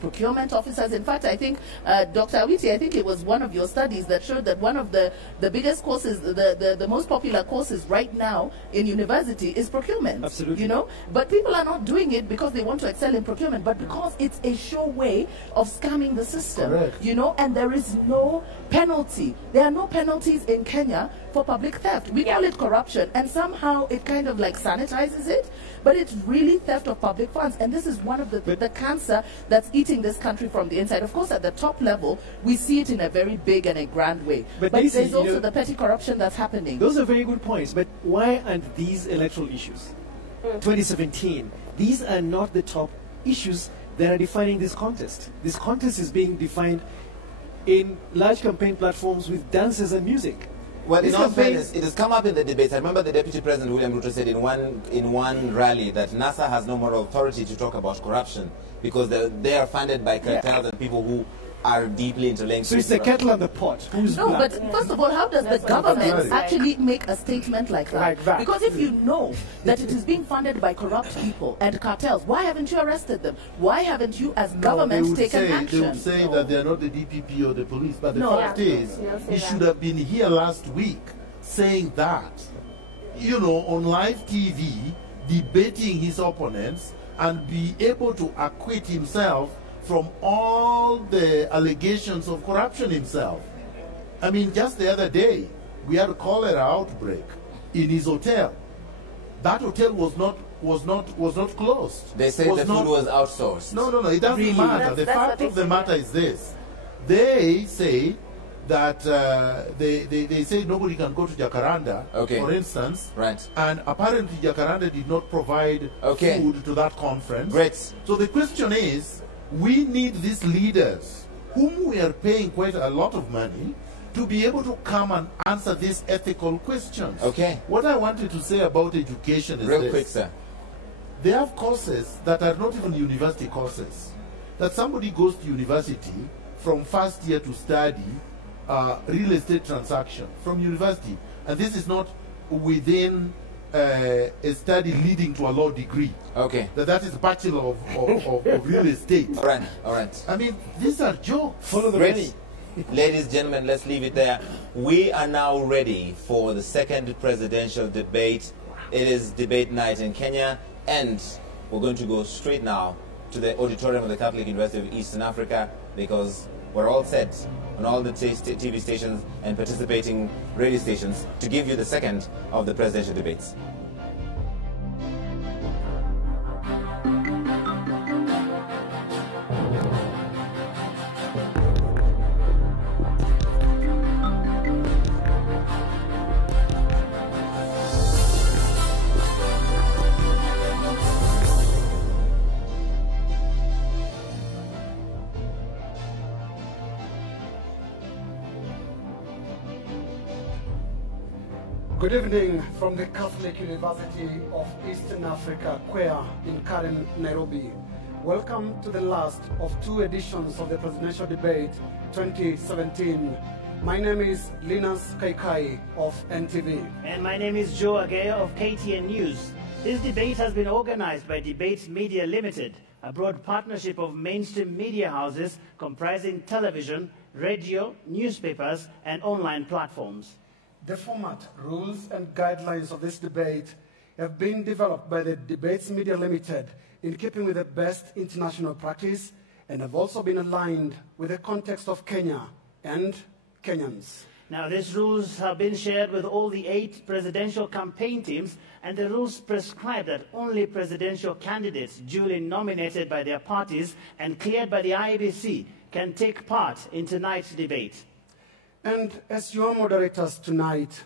procurement officers. In fact, I think, Dr. Awiti, I think it was one of your studies that showed that one of the biggest courses, the most popular courses right now in university is procurement. Absolutely. You know, but people are not doing it because they want to excel in procurement, but because it's a sure way of scamming the system. Correct. You know, and there is no penalty. There are no penalties in Kenya for public theft. We call it corruption, and somehow it kind of like sanitizes it, but it's really theft of public funds. And this is one of the cancer that's eating this country from the inside. Of course, at the top level, we see it in a very big and a grand way. But there's also the petty corruption that's happening. Those are very good points. But why aren't these electoral issues, 2017, these are not the top issues that are defining this contest? This contest is being defined in large campaign platforms with dances and music. Well, in all fairness, it has come up in the debates. I remember the Deputy President, William Ruto, said in one rally that NASA has no moral authority to talk about corruption because they are funded by cartels and people who are deeply interlinked. So it's the kettle and the pot. Who's no, black? but first of all, how does the government actually make a statement like that? Because if you know that it is being funded by corrupt people and cartels, why haven't you arrested them? Why haven't you, as government, taken action? They would say that they are not the DPP or the police, but the fact is, he should have been here last week saying that, you know, on live TV, debating his opponents and be able to acquit himself from all the allegations of corruption himself. I mean, just the other day, we had a cholera outbreak in his hotel. That hotel was not closed. They say the food was outsourced. No, it doesn't matter. The fact of the matter is this: they say that they say nobody can go to Jacaranda, for instance, and apparently Jacaranda did not provide food to that conference. Great. So the question is, we need these leaders, whom we are paying quite a lot of money, to be able to come and answer these ethical questions. What I wanted to say about education is real quick, sir. They have courses that are not even university courses. That somebody goes to university from first year to study real estate transaction from university, and this is not within a study leading to a law degree. That is Bachelor of Real Estate. All right. I mean, these are jokes. Follow the money. Ladies and gentlemen, let's leave it there. We are now ready for the second presidential debate. It is debate night in Kenya, and we're going to go straight now to the auditorium of the Catholic University of Eastern Africa, because we're all set on all the TV stations and participating radio stations to give you the second of the presidential debates. Good evening from the Catholic University of Eastern Africa, Kwea in Karen, Nairobi. Welcome to the last of two editions of the Presidential Debate 2017. My name is Linus Kaikai of NTV. And my name is Joe Ageo of KTN News. This debate has been organized by Debates Media Limited, a broad partnership of mainstream media houses comprising television, radio, newspapers, and online platforms. The format, rules, and guidelines of this debate have been developed by the Debates Media Limited in keeping with the best international practice and have also been aligned with the context of Kenya and Kenyans. Now, these rules have been shared with all the 8 presidential campaign teams, and the rules prescribe that only presidential candidates duly nominated by their parties and cleared by the IEBC can take part in tonight's debate. And as your moderators tonight,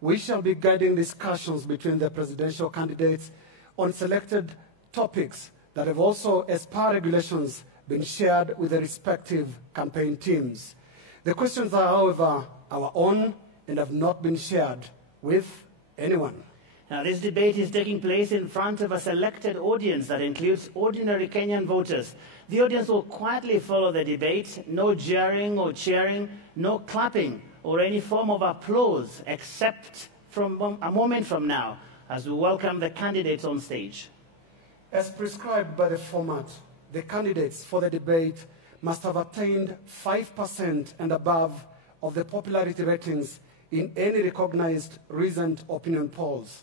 we shall be guiding discussions between the presidential candidates on selected topics that have also, as per regulations, been shared with the respective campaign teams. The questions are, however, our own and have not been shared with anyone. Now, this debate is taking place in front of a selected audience that includes ordinary Kenyan voters. The audience will quietly follow the debate, no jeering or cheering, no clapping or any form of applause, except from a moment from now, as we welcome the candidates on stage. As prescribed by the format, the candidates for the debate must have attained 5% and above of the popularity ratings in any recognized recent opinion polls.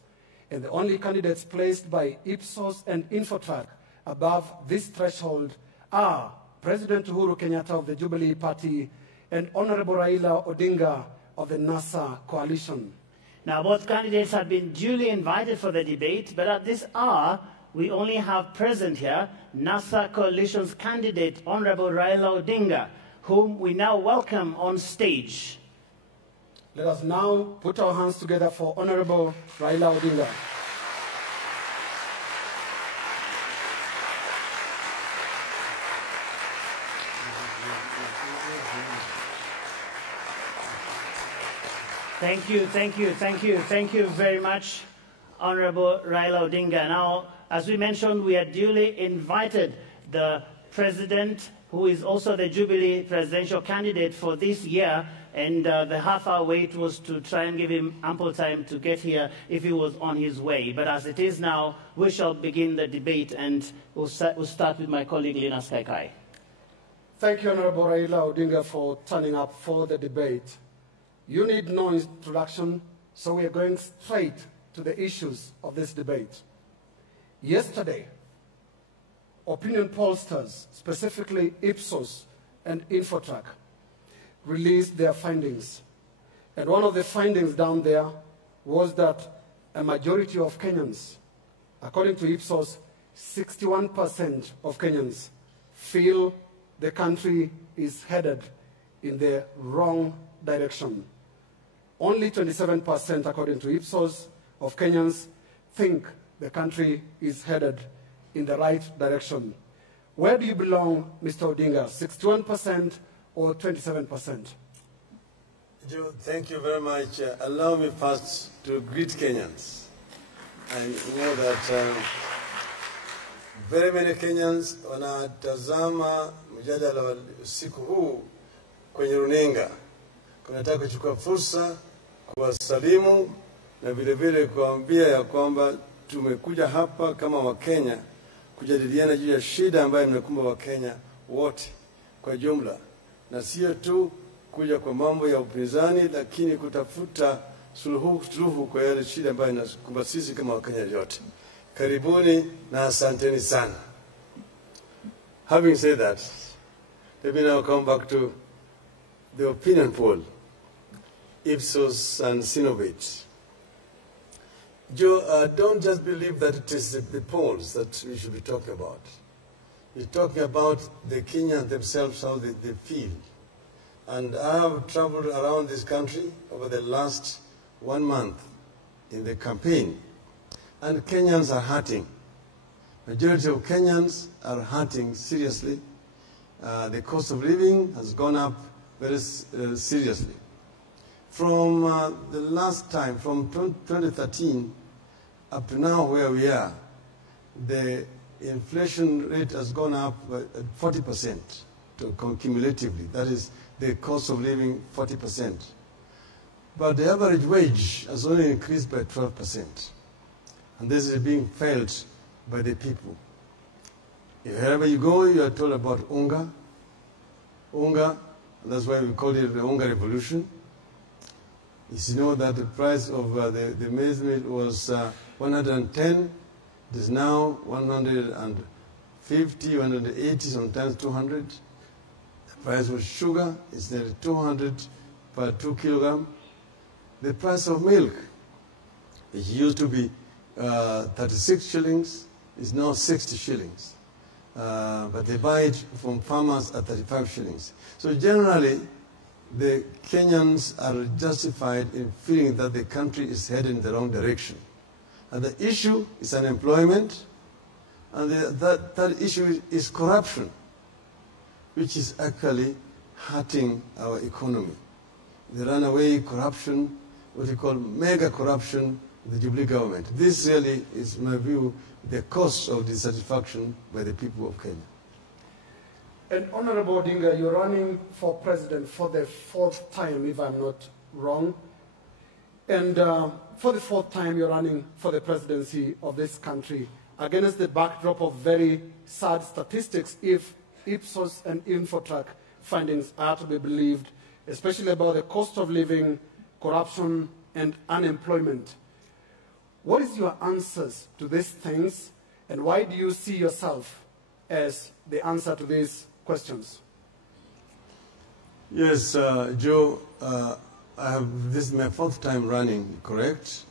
And the only candidates placed by Ipsos and Infotrack above this threshold are President Uhuru Kenyatta of the Jubilee Party and Honorable Raila Odinga of the NASA coalition. Now, both candidates have been duly invited for the debate, but at this hour, we only have present here NASA coalition's candidate, Honorable Raila Odinga, whom we now welcome on stage. Let us now put our hands together for Honorable Raila Odinga. Thank you very much, Honorable Raila Odinga. Now, as we mentioned, we had duly invited the President, who is also the Jubilee presidential candidate for this year, and the half-hour wait was to try and give him ample time to get here if he was on his way. But as it is now, we shall begin the debate, and we'll start with my colleague, Linus Kaikai. Thank you, Honorable Raila Odinga, for turning up for the debate. You need no introduction, so we are going straight to the issues of this debate. Yesterday, opinion pollsters, specifically Ipsos and Infotrack, released their findings. And one of the findings down there was that a majority of Kenyans, according to Ipsos, 61% of Kenyans feel the country is headed in the wrong direction. Only 27%, according to Ipsos, of Kenyans think the country is headed in the right direction. Where do you belong, Mr. Odinga, 61% or 27%? Joe, thank you very much. Allow me first to greet Kenyans. I know that very many Kenyans wanatazama mjadala wa siku huu kwenye runinga. Kunataka kuchukua fursa kuwasalimu na vile vile kuambia ya kwamba tumekuja hapa kama Wakenya kujadiliana juu ya shida ambayo imekumba Wakenya wote kwa jumla, na sio tu kuja kwa mambo ya upinzani, lakini kutafuta suluhu kwa yale shida ambayo inakumba sisi kama Wakenya wote. Karibuni na asanteni sana. Having said that, let me now come back to the opinion poll, Ipsos and Synovate. Joe, don't just believe that it is the polls that we should be talking about. We're talking about the Kenyans themselves, how they feel. And I have traveled around this country over the last 1 month in the campaign, and Kenyans are hurting. Majority of Kenyans are hurting seriously. The cost of living has gone up very seriously. From the last time, from 2013 up to now where we are, the inflation rate has gone up 40% cumulatively. That is the cost of living 40%. But the average wage has only increased by 12%. And this is being felt by the people. Wherever you go, you are told about unga. Unga, that's why we call it the Unga Revolution. You know that the price of the maize meal was 110. It is now 150, 180, sometimes 200. The price of sugar is nearly 200 per 2 kilogram. The price of milk, which used to be 36 shillings, is now 60 shillings. But they buy it from farmers at 35 shillings. So generally, the Kenyans are justified in feeling that the country is headed in the wrong direction. And the issue is unemployment, and that issue is corruption, which is actually hurting our economy. The runaway corruption, what we call mega corruption, the Jubilee government. This really is, in my view, the cause of dissatisfaction by the people of Kenya. And Honorable Odinga, you're running for president for the 4th time, if I'm not wrong. And for the 4th time, you're running for the presidency of this country against the backdrop of very sad statistics, if Ipsos and Infotrack findings are to be believed, especially about the cost of living, corruption, and unemployment. What is your answers to these things, and why do you see yourself as the answer to these questions? Yes, Joe, this is my 4th time running, correct?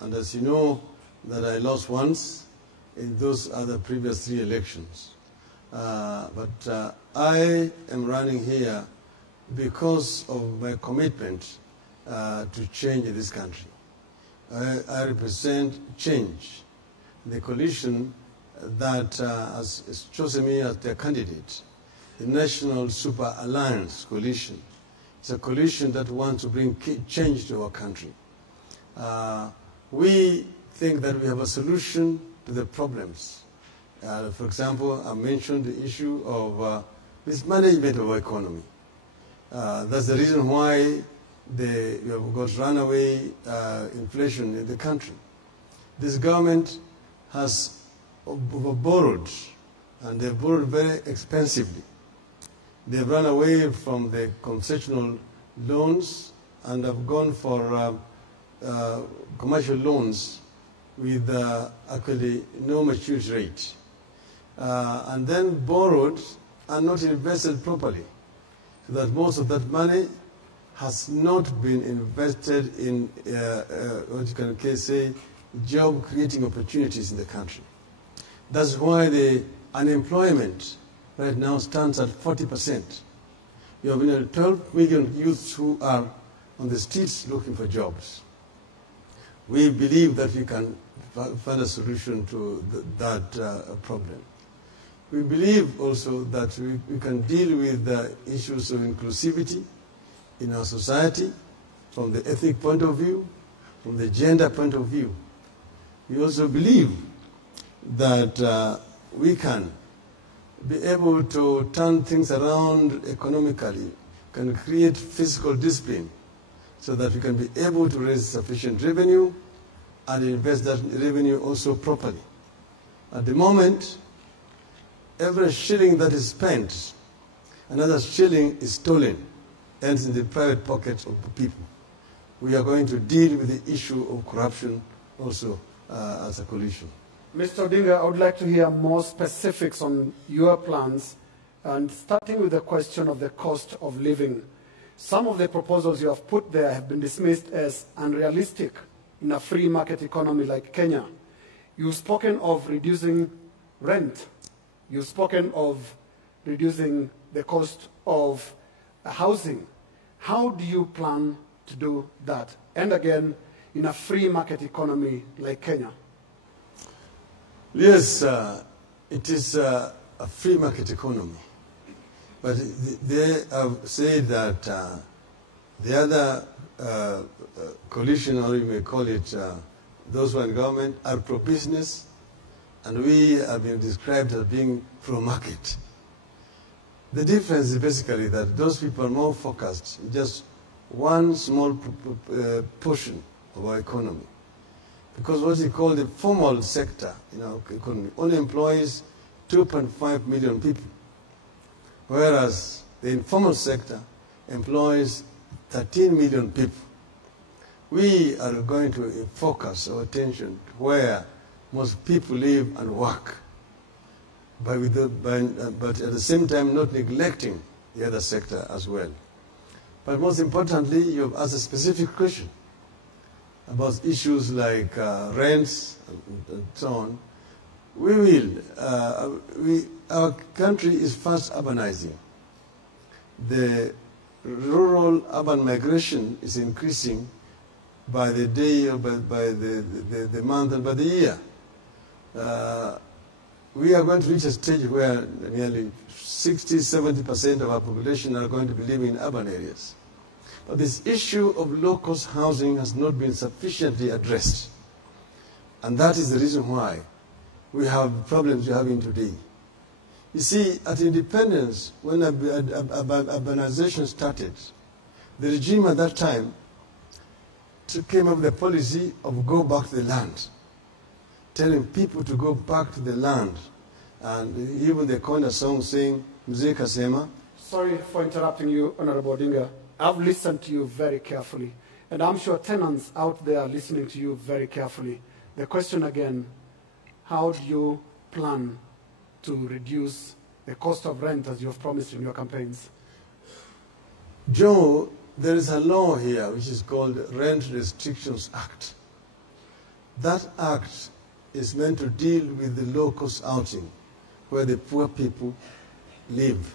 And as you know, that I lost once in those other previous 3 elections. But I am running here because of my commitment to change in this country. I represent change. The coalition that has chosen me as their candidate, the National Super Alliance Coalition. It's a coalition that wants to bring change to our country. We think that we have a solution to the problems. For example, I mentioned the issue of mismanagement of our economy. That's the reason why we have got runaway inflation in the country. This government has borrowed, and they've borrowed very expensively. They've run away from the concessional loans and have gone for commercial loans with actually no maturity rate. And then borrowed and not invested properly, so that most of that money has not been invested in what you can say job-creating opportunities in the country. That's why the unemployment right now stands at 40%. You have 12 million youths who are on the streets looking for jobs. We believe that we can find a solution to that problem. We believe also that we can deal with the issues of inclusivity in our society from the ethnic point of view, from the gender point of view. We also believe that we can be able to turn things around economically, can create fiscal discipline so that we can be able to raise sufficient revenue and invest that revenue also properly. At the moment, every shilling that is spent, another shilling is stolen, ends in the private pockets of the people. We are going to deal with the issue of corruption also as a coalition. Mr. Odinga, I would like to hear more specifics on your plans, and starting with the question of the cost of living. Some of the proposals you have put there have been dismissed as unrealistic in a free market economy like Kenya. You've spoken of reducing rent. You've spoken of reducing the cost of housing. How do you plan to do that? And again, in a free market economy like Kenya? Yes, it is a free market economy. But they have said that the other coalition, or you may call it those who are in government, are pro-business, and we have been described as being pro-market. The difference is basically that those people are more focused on just one small portion of our economy. Because what we call the formal sector in our economy only employs 2.5 million people, whereas the informal sector employs 13 million people. We are going to focus our attention where most people live and work, but at the same time not neglecting the other sector as well. But most importantly, you have asked a specific question about issues like rents and so on. Our country is fast urbanizing. The rural-urban migration is increasing by the day, or by the month, and by the year. We are going to reach a stage where nearly 60–70% of our population are going to be living in urban areas. But this issue of low-cost housing has not been sufficiently addressed. And that is the reason why we have problems we're having today. You see, at independence, when urbanization started, the regime at that time came up with a policy of go back to the land. telling people to go back to the land. And even they coined a song saying, Mzee Kasema. Sorry for interrupting you, Honorable Odinga. I've listened to you very carefully. And I'm sure tenants out there are listening to you very carefully. The question again, how do you plan to reduce the cost of rent as you have promised in your campaigns? Joe, there is a law here which is called Rent Restrictions Act. That act is meant to deal with the low-cost housing where the poor people live,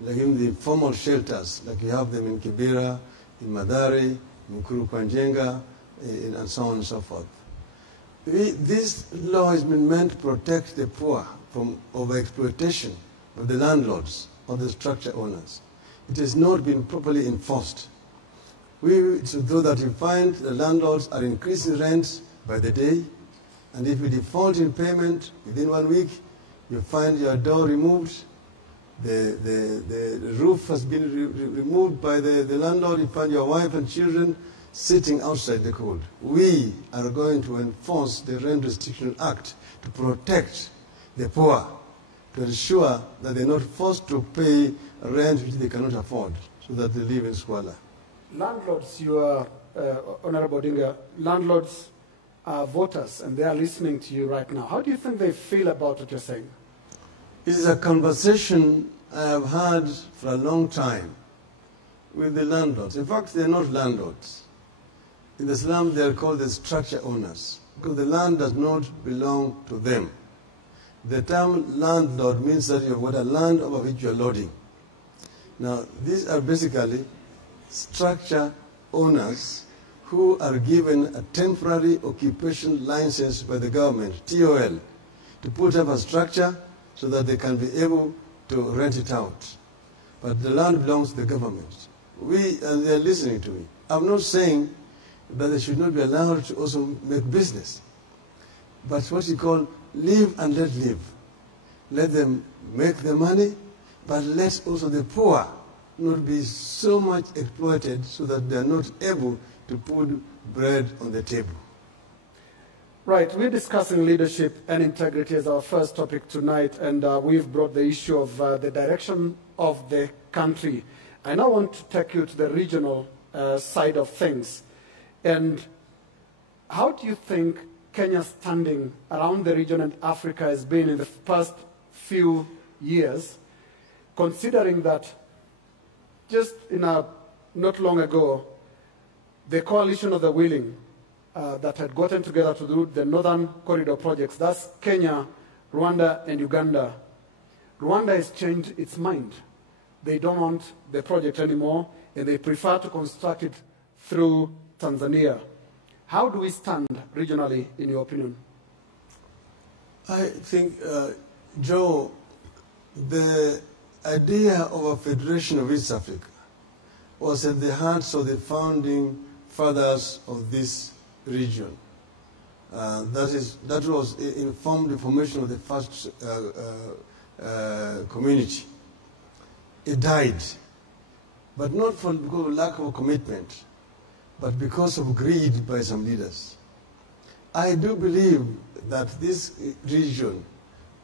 like in the informal shelters, like you have them in Kibera, in Madare, in Kurukwanjenga, and so on and so forth. This law has been meant to protect the poor from overexploitation of the landlords or the structure owners. It has not been properly enforced. So that you find the landlords are increasing rents by the day, and if you default in payment within 1 week, you find your door removed, the roof has been removed by the landlord, you find your wife and children sitting outside the cold. We are going to enforce the Rent Restriction Act to protect the poor, to ensure that they're not forced to pay rent which they cannot afford, so that they live in squalor. Landlords, you are, Honorable Odinga, landlords are voters and they are listening to you right now. How do you think they feel about what you're saying? It is a conversation I have had for a long time with the landlords. In fact, they're not landlords. In the slum, they are called the structure owners, because the land does not belong to them. The term landlord means that you've got a land over which you're loading. Now, these are basically structure owners who are given a temporary occupation license by the government, TOL, to put up a structure so that they can be able to rent it out. But the land belongs to the government. And they're listening to me. I'm not saying that they should not be allowed to also make business. But what you call live and let live. Let them make the money, but let also the poor not be so much exploited so that they're not able to put bread on the table. Right, we're discussing leadership and integrity as our first topic tonight, and we've brought the issue of the direction of the country. I now want to take you to the regional side of things. And how do you think Kenya's standing around the region and Africa has been in the past few years, considering that just not long ago, the coalition of the willing that had gotten together to do the Northern Corridor projects, that's Kenya, Rwanda, and Uganda. Rwanda has changed its mind. They don't want the project anymore, and they prefer to construct it through Tanzania. How do we stand regionally, in your opinion? I think, Joe, the idea of a federation of East Africa was at the heart of the founding fathers of this region. That was informed the formation of the first community. It died, but not because of lack of commitment, but because of greed by some leaders. I do believe that this region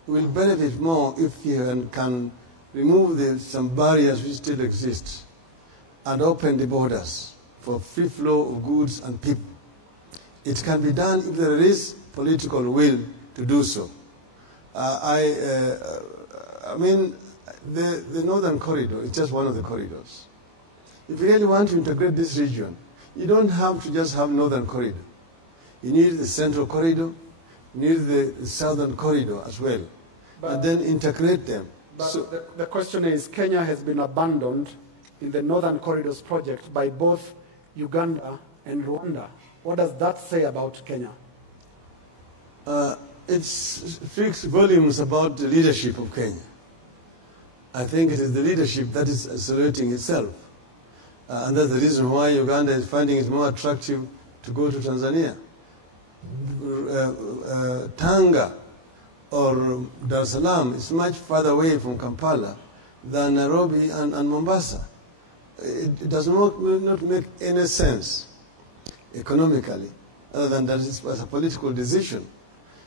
will benefit more if we can remove some barriers which still exist and open the borders for free flow of goods and people. It can be done if there is political will to do so. I mean, the Northern Corridor is just one of the corridors. If you really want to integrate this region, you don't have to just have Northern Corridor. You need the Central Corridor, you need the Southern Corridor as well, and then integrate them. But so the question is, Kenya has been abandoned in the Northern Corridors project by both Uganda and Rwanda. What does that say about Kenya? It speaks volumes about the leadership of Kenya. I think it is the leadership that is accelerating itself. And that's the reason why Uganda is finding it more attractive to go to Tanzania. Tanga or Dar es Salaam is much farther away from Kampala than Nairobi and Mombasa. It does not make any sense economically, other than that it was a political decision.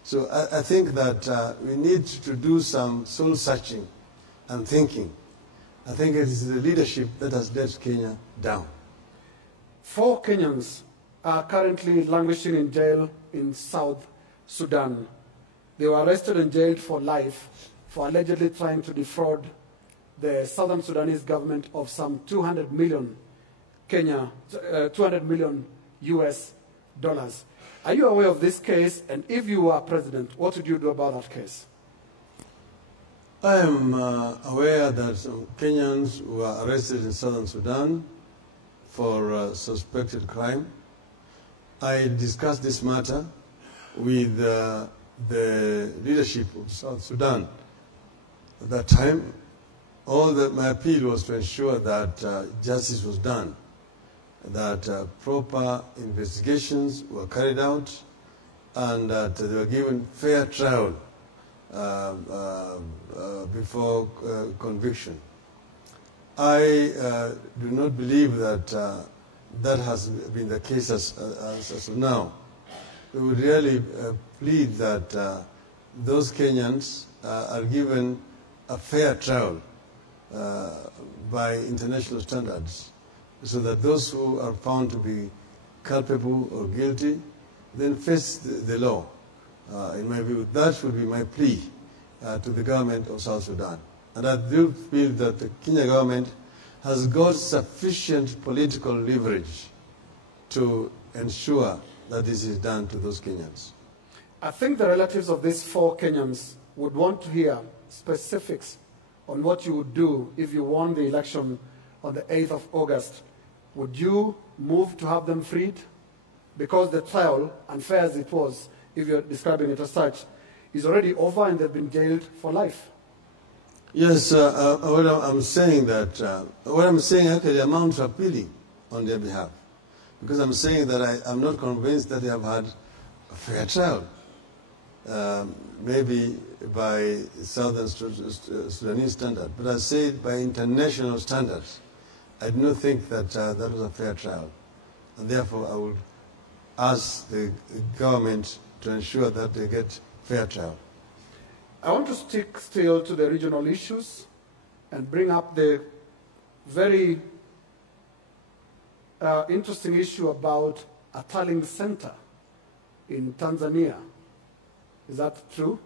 So I think that we need to do some soul-searching and thinking. I think it is the leadership that has let Kenya down. 4 Kenyans are currently languishing in jail in South Sudan. They were arrested and jailed for life for allegedly trying to defraud the Southern Sudanese government of some 200 million US dollars. Are you aware of this case? And if you were president, what would you do about that case? I am aware that some Kenyans were arrested in Southern Sudan for suspected crime. I discussed this matter with the leadership of South Sudan. At that time, my appeal was to ensure that justice was done, that proper investigations were carried out, and that they were given fair trial before conviction. I do not believe that that has been the case as of now. We would really plead that those Kenyans are given a fair trial by international standards, so that those who are found to be culpable or guilty then face the law. In my view, that would be my plea to the government of South Sudan. And I do feel that the Kenya government has got sufficient political leverage to ensure that this is done to those Kenyans. I think the relatives of these 4 Kenyans would want to hear specifics on what you would do if you won the election on the 8th of August. Would you move to have them freed? Because the trial, unfair as it was, if you're describing it as such, is already over and they've been jailed for life. Yes, what I'm saying actually amounts to appealing on their behalf. Because I'm saying that I'm not convinced that they have had a fair trial. Maybe by Southern Sudanese standard, but I say it by international standards. I do not think that that was a fair trial. And therefore, I would ask the government to ensure that they get fair trial. I want to stick still to the regional issues and bring up the very interesting issue about a tallying center in Tanzania. Is that true?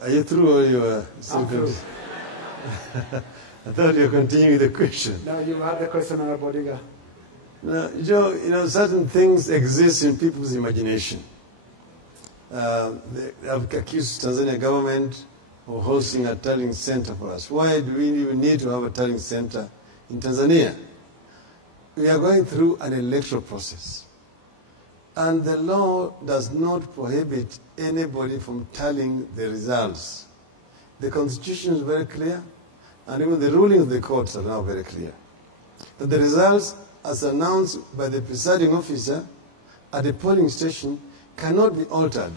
Are you through or you were still through. I thought you were continuing the question. No, you had the question, Honorable Odinga. No, Joe, certain things exist in people's imagination. They have accused Tanzania government of hosting a tallying center for us. Why do we even need to have a tallying center in Tanzania? We are going through an electoral process. And the law does not prohibit anybody from tallying the results. The Constitution is very clear, and even the rulings of the courts are now very clear. That the results, as announced by the presiding officer at the polling station, cannot be altered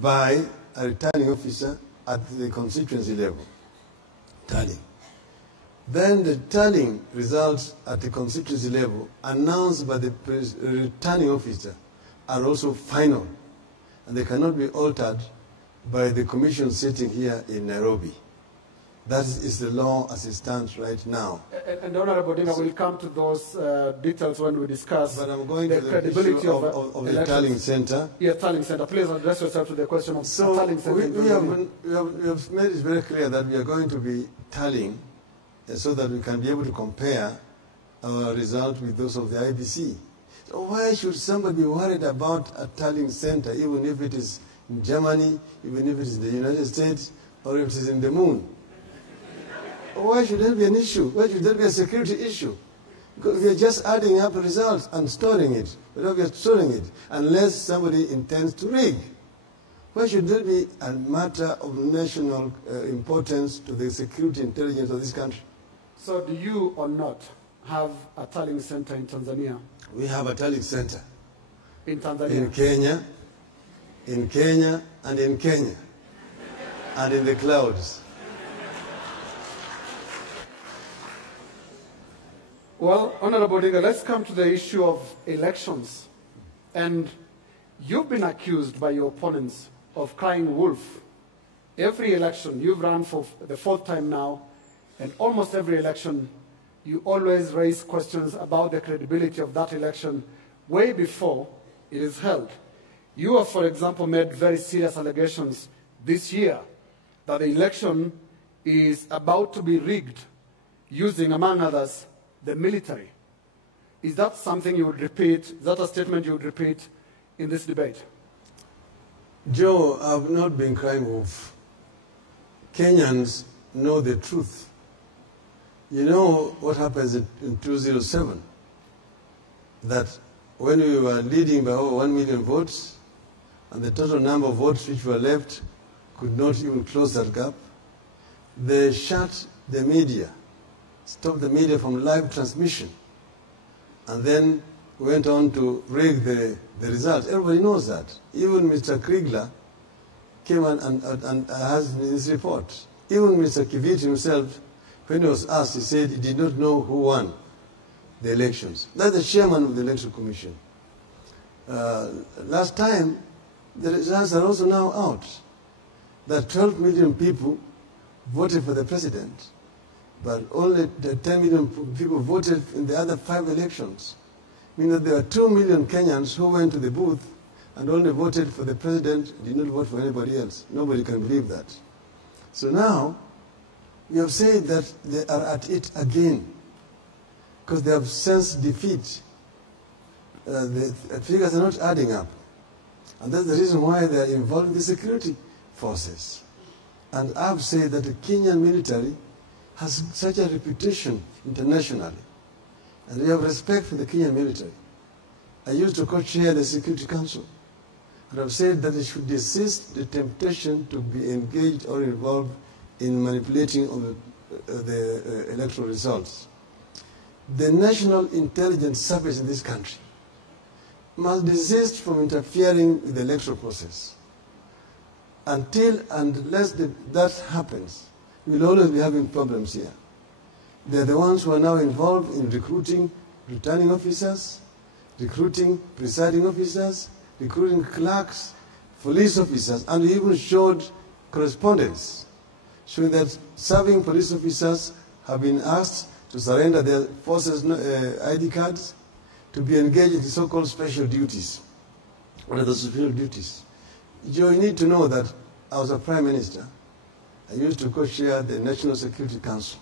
by a returning officer at the constituency level. Tallying. Then the tallying results at the constituency level, announced by the returning officer, are also final, and they cannot be altered by the commission sitting here in Nairobi. That is the law as it stands right now. And Honorable Odinga, we'll come to those details when we discuss but I'm going the to the credibility issue of the tallying center. Yeah, tallying center. Please address yourself to the question of so tallying center. We have made it very clear that we are going to be tallying so that we can be able to compare our results with those of the IBC. So why should somebody be worried about a tallying center, even if it is in Germany, even if it is in the United States, or if it is in the moon? Why should that be an issue? Why should that be a security issue? Because we are just adding up results and storing it. We are storing it unless somebody intends to rig. Why should that be a matter of national importance to the security intelligence of this country? So do you or not have a tallying center in Tanzania? We have a tallying center. In Tanzania? In Kenya, and in Kenya, and in the clouds. Well, Honorable Odinga, let's come to the issue of elections. And you've been accused by your opponents of crying wolf. Every election, you've run for the 4th time now, and almost every election, you always raise questions about the credibility of that election way before it is held. You have, for example, made very serious allegations this year that the election is about to be rigged using, among others, the military. Is that something you would repeat? Is that a statement you would repeat in this debate? Joe, I've not been crying wolf. Kenyans know the truth. You know what happens in 2007? That when we were leading by over 1 million votes, and the total number of votes which were left could not even close that gap, they shut the media, stopped the media from live transmission, and then went on to rig the results. Everybody knows that. Even Mr. Kriegler came and has in his report. Even Mr. Kivit himself, when he was asked, he said he did not know who won the elections. That's the chairman of the Election Commission. Last time, the results are also now out. That 12 million people voted for the president, but only the 10 million people voted in the other 5 elections. Meaning that there are 2 million Kenyans who went to the booth and only voted for the president, did not vote for anybody else. Nobody can believe that. So now, we have said that they are at it again, because they have sensed defeat. The figures are not adding up. And that's the reason why they are involved in the security forces. And I've said that the Kenyan military has such a reputation internationally. And we have respect for the Kenyan military. I used to co-chair the Security Council. And I've said that they should desist the temptation to be engaged or involved in manipulating of the electoral results. The National Intelligence Service in this country must desist from interfering with the electoral process. Unless that happens, we'll always be having problems here. They're the ones who are now involved in recruiting returning officers, recruiting presiding officers, recruiting clerks, police officers, and we even showed correspondence showing that serving police officers have been asked to surrender their forces' ID cards to be engaged in the so-called special duties, one of the superior duties. You need to know that I was a prime minister. I used to co-chair the National Security Council.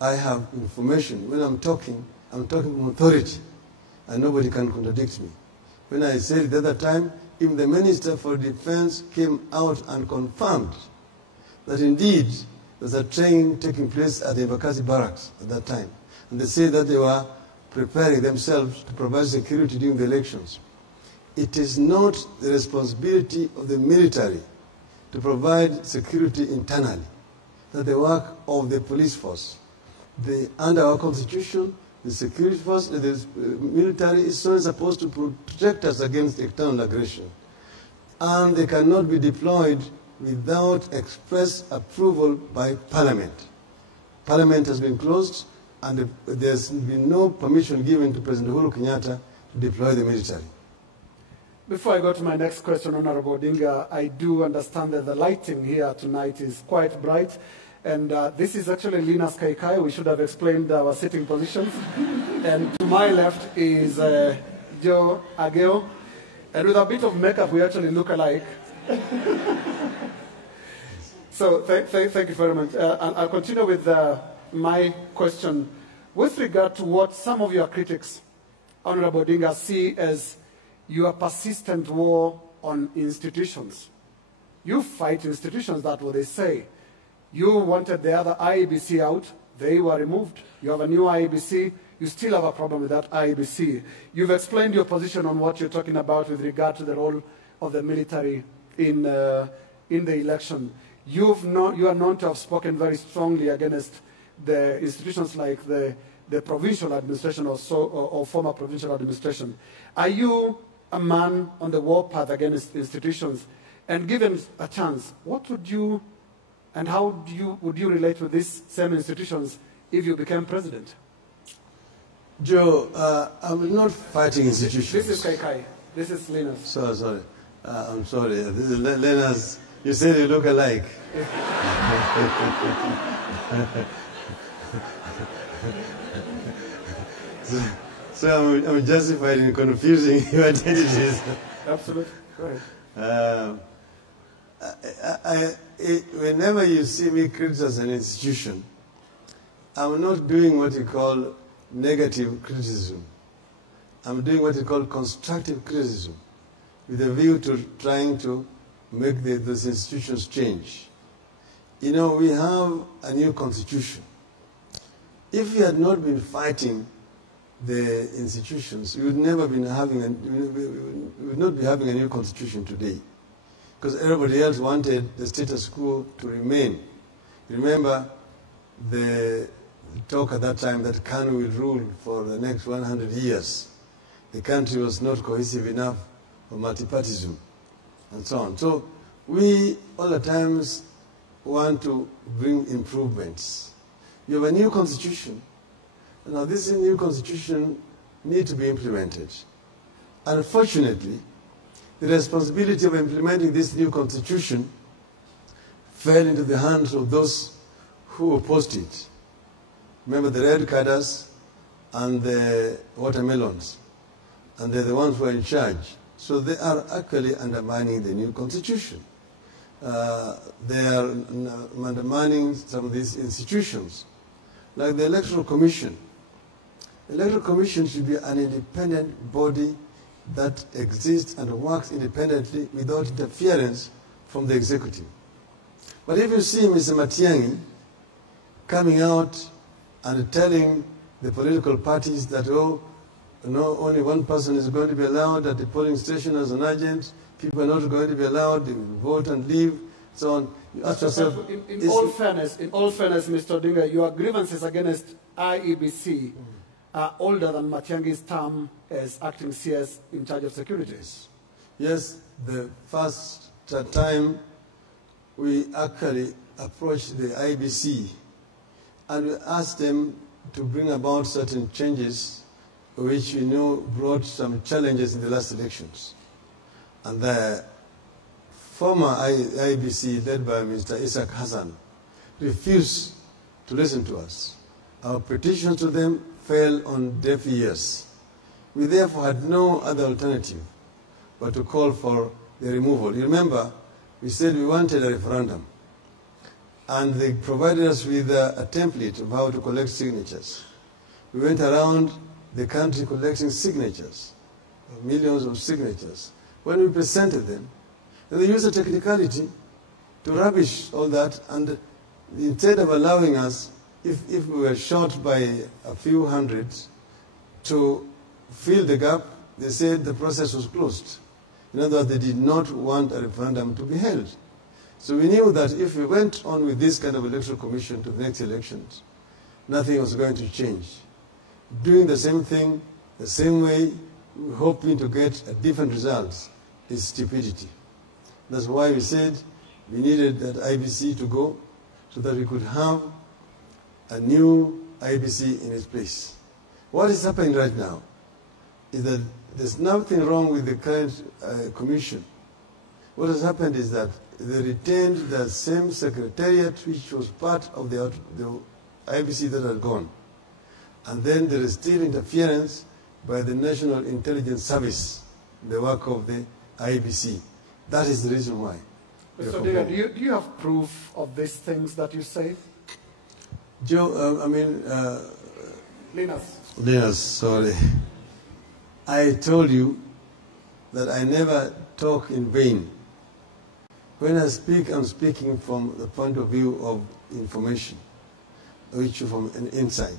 I have information. When I'm talking from authority, and nobody can contradict me. When I said it the other time, even the Minister for Defense came out and confirmed that indeed there was a training taking place at the Embakasi barracks at that time. And they said that they were preparing themselves to provide security during the elections. It is not the responsibility of the military to provide security internally. That's the work of the police force. Under our constitution, the security force, the military is only supposed to protect us against external aggression. And they cannot be deployed without express approval by Parliament. Parliament has been closed, and there's been no permission given to President Uhuru Kenyatta to deploy the military. Before I go to my next question, Honorable Odinga, I do understand that the lighting here tonight is quite bright. And this is actually Linus Kaikai. We should have explained our sitting positions. And to my left is Joe Ageo. And with a bit of makeup, we actually look alike. So thank you very much. I'll continue with my question. With regard to what some of your critics, Honorable Odinga, see as your persistent war on institutions. You fight institutions, that's what they say. You wanted the other IEBC out. They were removed. You have a new IEBC. You still have a problem with that IEBC. You've explained your position on what you're talking about with regard to the role of the military in the election. You are known to have spoken very strongly against the institutions like the provincial administration or former provincial administration. Are you a man on the warpath against institutions? And given a chance, what would you and how would you relate to these same institutions if you became president? Joe, I'm not fighting institutions. This is Kaikai. This is Linus. Sorry. I'm sorry. This is Linus. You said you look alike. so I'm justified in confusing your identities. Absolutely. Go ahead. Whenever you see me criticize an institution, I'm not doing what you call negative criticism. I'm doing what you call constructive criticism, with a view to trying to make those institutions change. You know, we have a new constitution. If we had not been fighting the institutions, we would never been having we would not be having a new constitution today, because everybody else wanted the status quo to remain. Remember the talk at that time that Kanu will rule for the next 100 years. The country was not cohesive enough for multipartyism, and so on. So we all the times want to bring improvements. You have a new constitution. Now this new constitution needs to be implemented. Unfortunately, the responsibility of implementing this new constitution fell into the hands of those who opposed it. Remember the red cadres and the watermelons, and they're the ones who are in charge. So they are actually undermining the new constitution. They are undermining some of these institutions, like the Electoral Commission. The Electoral Commission should be an independent body that exists and works independently without interference from the executive. But if you see Mr. Matiang'i coming out and telling the political parties that, oh, no, only one person is going to be allowed at the polling station as an agent, people are not going to be allowed, they will vote and leave, so on. You ask yourself, in all fairness, Mr. Odinga, your grievances against IEBC are older than Matiang'i's term as acting CS in charge of security. Yes, the first time we actually approached the IEBC and we asked them to bring about certain changes which we know brought some challenges in the last elections. And the former IEBC, led by Mr. Isaac Hassan, refused to listen to us. Our petitions to them fell on deaf ears. We therefore had no other alternative but to call for the removal. You remember, we said we wanted a referendum, and they provided us with a template of how to collect signatures. We went around the country collecting signatures, millions of signatures. When we presented them, they used a technicality to rubbish all that, and instead of allowing us, if we were short by a few hundred, to fill the gap, they said the process was closed. In other words, they did not want a referendum to be held. So we knew that if we went on with this kind of electoral commission to the next elections, nothing was going to change. Doing the same thing, the same way, hoping to get a different result is stupidity. That's why we said we needed that IBC to go so that we could have a new IBC in its place. What is happening right now is that there's nothing wrong with the current commission. What has happened is that they retained the same secretariat which was part of the IBC that had gone. And then there is still interference by the National Intelligence Service in the work of the IBC. That is the reason why. Mr. Odinga, do you have proof of these things that you say? Joe, Linus, sorry. I told you that I never talk in vain. When I speak, I'm speaking from the point of view of information, which from an inside,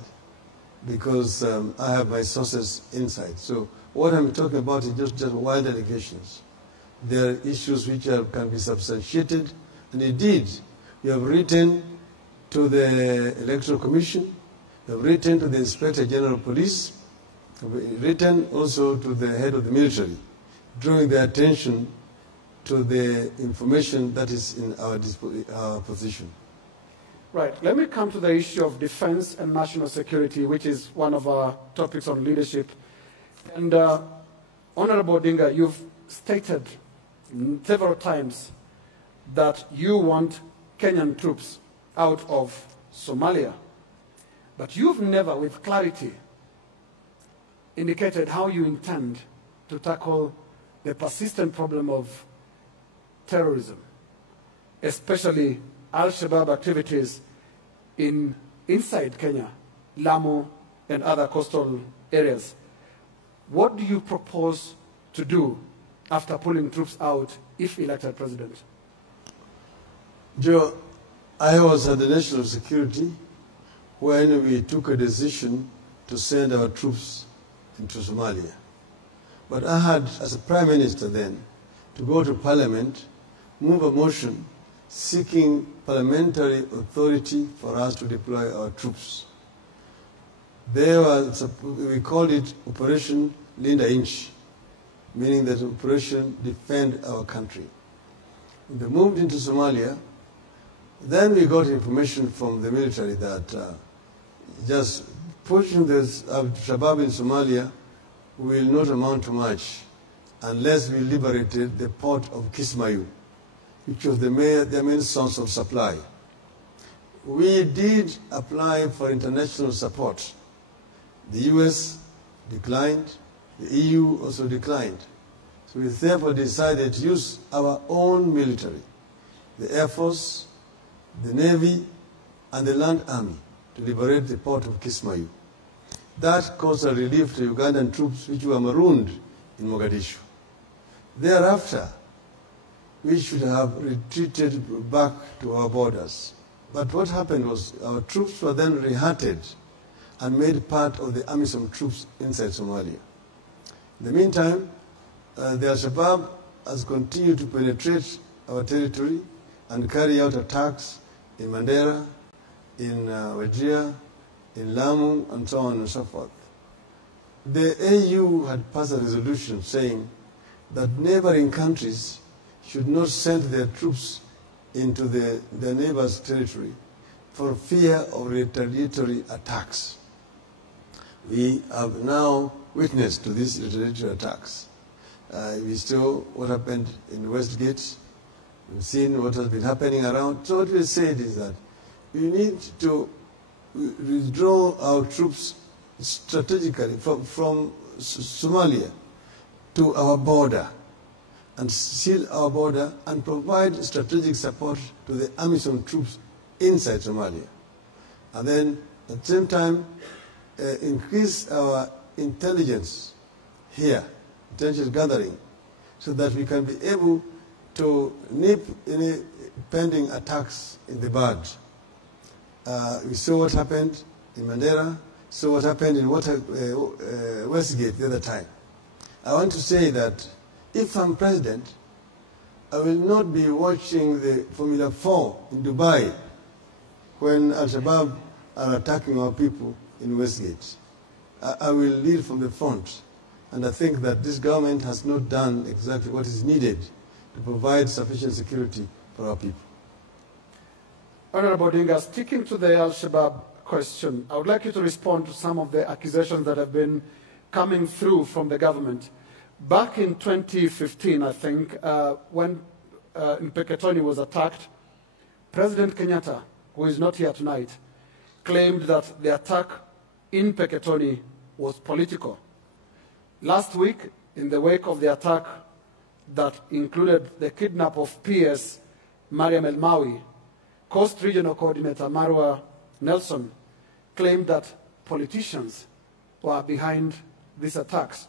because I have my sources inside. So what I'm talking about is just wild allegations. There are issues which can be substantiated, and indeed, we have written to the Electoral Commission, we have written to the Inspector General of Police, we have written also to the head of the military, drawing their attention to the information that is in our position. Right. Let me come to the issue of defense and national security, which is one of our topics on leadership. And Honorable Odinga, you've stated several times that you want Kenyan troops out of Somalia, but you've never, with clarity, indicated how you intend to tackle the persistent problem of terrorism, especially Al-Shabaab activities inside Kenya, Lamu, and other coastal areas. What do you propose to do after pulling troops out if elected president? Joe, I was at the National Security when we took a decision to send our troops into Somalia. But I had, as a Prime Minister then, to go to Parliament, move a motion seeking parliamentary authority for us to deploy our troops. We called it Operation Linda Inch, meaning that Operation Defend Our Country. When they moved into Somalia, then we got information from the military that just pushing the Shabab in Somalia will not amount to much unless we liberated the port of Kismayu, which was their main source of supply. We did apply for international support. The US declined, the EU also declined. So we therefore decided to use our own military, the Air Force, the Navy, and the Land Army to liberate the port of Kismayu. That caused a relief to Ugandan troops which were marooned in Mogadishu. Thereafter, we should have retreated back to our borders. But what happened was our troops were then rehatted and made part of the AMISOM troops inside Somalia. In the meantime, the Al-Shabaab has continued to penetrate our territory and carry out attacks in Mandera, in Wajir, in Lamu, and so on and so forth. The AU had passed a resolution saying that neighboring countries should not send their troops into their neighbors' territory for fear of retaliatory attacks. We have now witnessed to these retaliatory attacks. We saw what happened in Westgate. We've seen what has been happening around. So what we said is that we need to withdraw our troops strategically from Somalia to our border and seal our border and provide strategic support to the AMISOM troops inside Somalia. And then at the same time, increase our intelligence here, intelligence gathering, so that we can be able to nip any pending attacks in the bud. We saw what happened in Mandera, saw what happened in Westgate the other time. I want to say that if I'm president, I will not be watching the Formula 4 in Dubai when Al-Shabaab are attacking our people in Westgate. I will lead from the front. And I think that this government has not done exactly what is needed to provide sufficient security for our people. Honorable Odinga, sticking to the Al-Shabaab question, I would like you to respond to some of the accusations that have been coming through from the government. Back in 2015, I think, when Mpeketoni was attacked, President Kenyatta, who is not here tonight, claimed that the attack in Mpeketoni was political. Last week, in the wake of the attack that included the kidnap of PS Mariam El Mawi, Coast Regional Coordinator Marwa Nelson claimed that politicians were behind these attacks.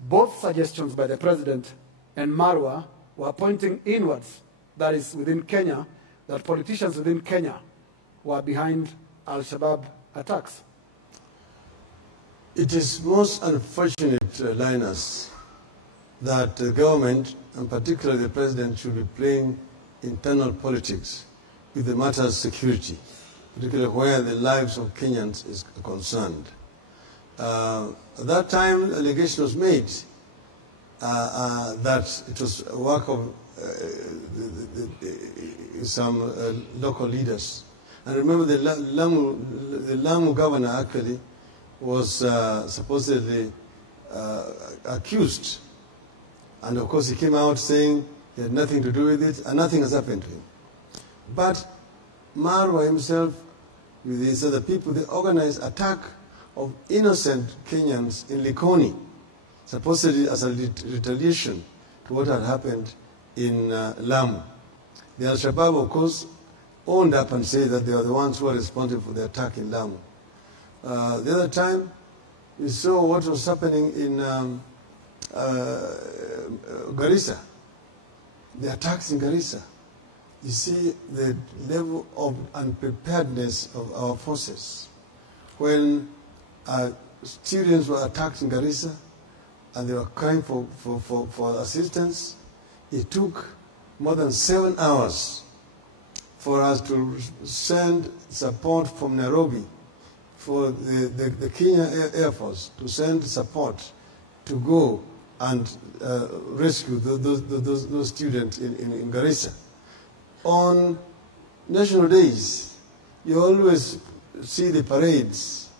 Both suggestions by the President and Marwa were pointing inwards, that is within Kenya, that politicians within Kenya were behind Al-Shabaab attacks. It is most unfortunate, Linus, that the government, and particularly the President, should be playing internal politics with the matter of security, particularly where the lives of Kenyans is concerned. At that time, the allegation was made that it was a work of some local leaders. And remember, the Lamu governor actually was supposedly accused. And of course he came out saying he had nothing to do with it and nothing has happened to him. But Marwa himself, with his other people, they organized attack of innocent Kenyans in Likoni, supposedly as a retaliation to what had happened in Lamu. The Al-Shabaab, of course, owned up and said that they were the ones who were responsible for the attack in Lamu. The other time, we saw what was happening in Garissa, the attacks in Garissa. You see the level of unpreparedness of our forces. When students were attacked in Garissa and they were crying for assistance, it took more than 7 hours for us to send support from Nairobi, for the Kenya Air Force to send support to go and rescue those students in Garissa. On national days, you always see the parades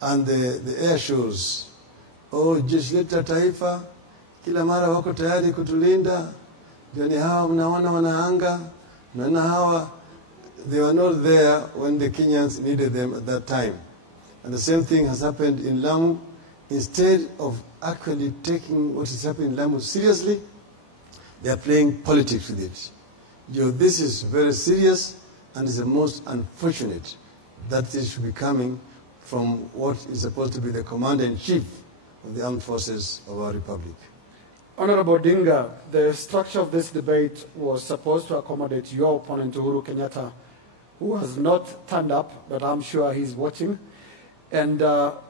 and the air shows. Oh, jeshi letu la taifa, kila mara wako tayari kutulinda. Jani hawa mnaona wanaanga, mnaona hawa. They were not there when the Kenyans needed them at that time. And the same thing has happened in Lamu. Instead of actually taking what is happening in Lamu seriously, they are playing politics with it. This is very serious and is the most unfortunate that this should be coming from what is supposed to be the commander-in-chief of the armed forces of our republic. Honorable Dinga, the structure of this debate was supposed to accommodate your opponent, Uhuru Kenyatta, who has not turned up, but I'm sure he's watching. And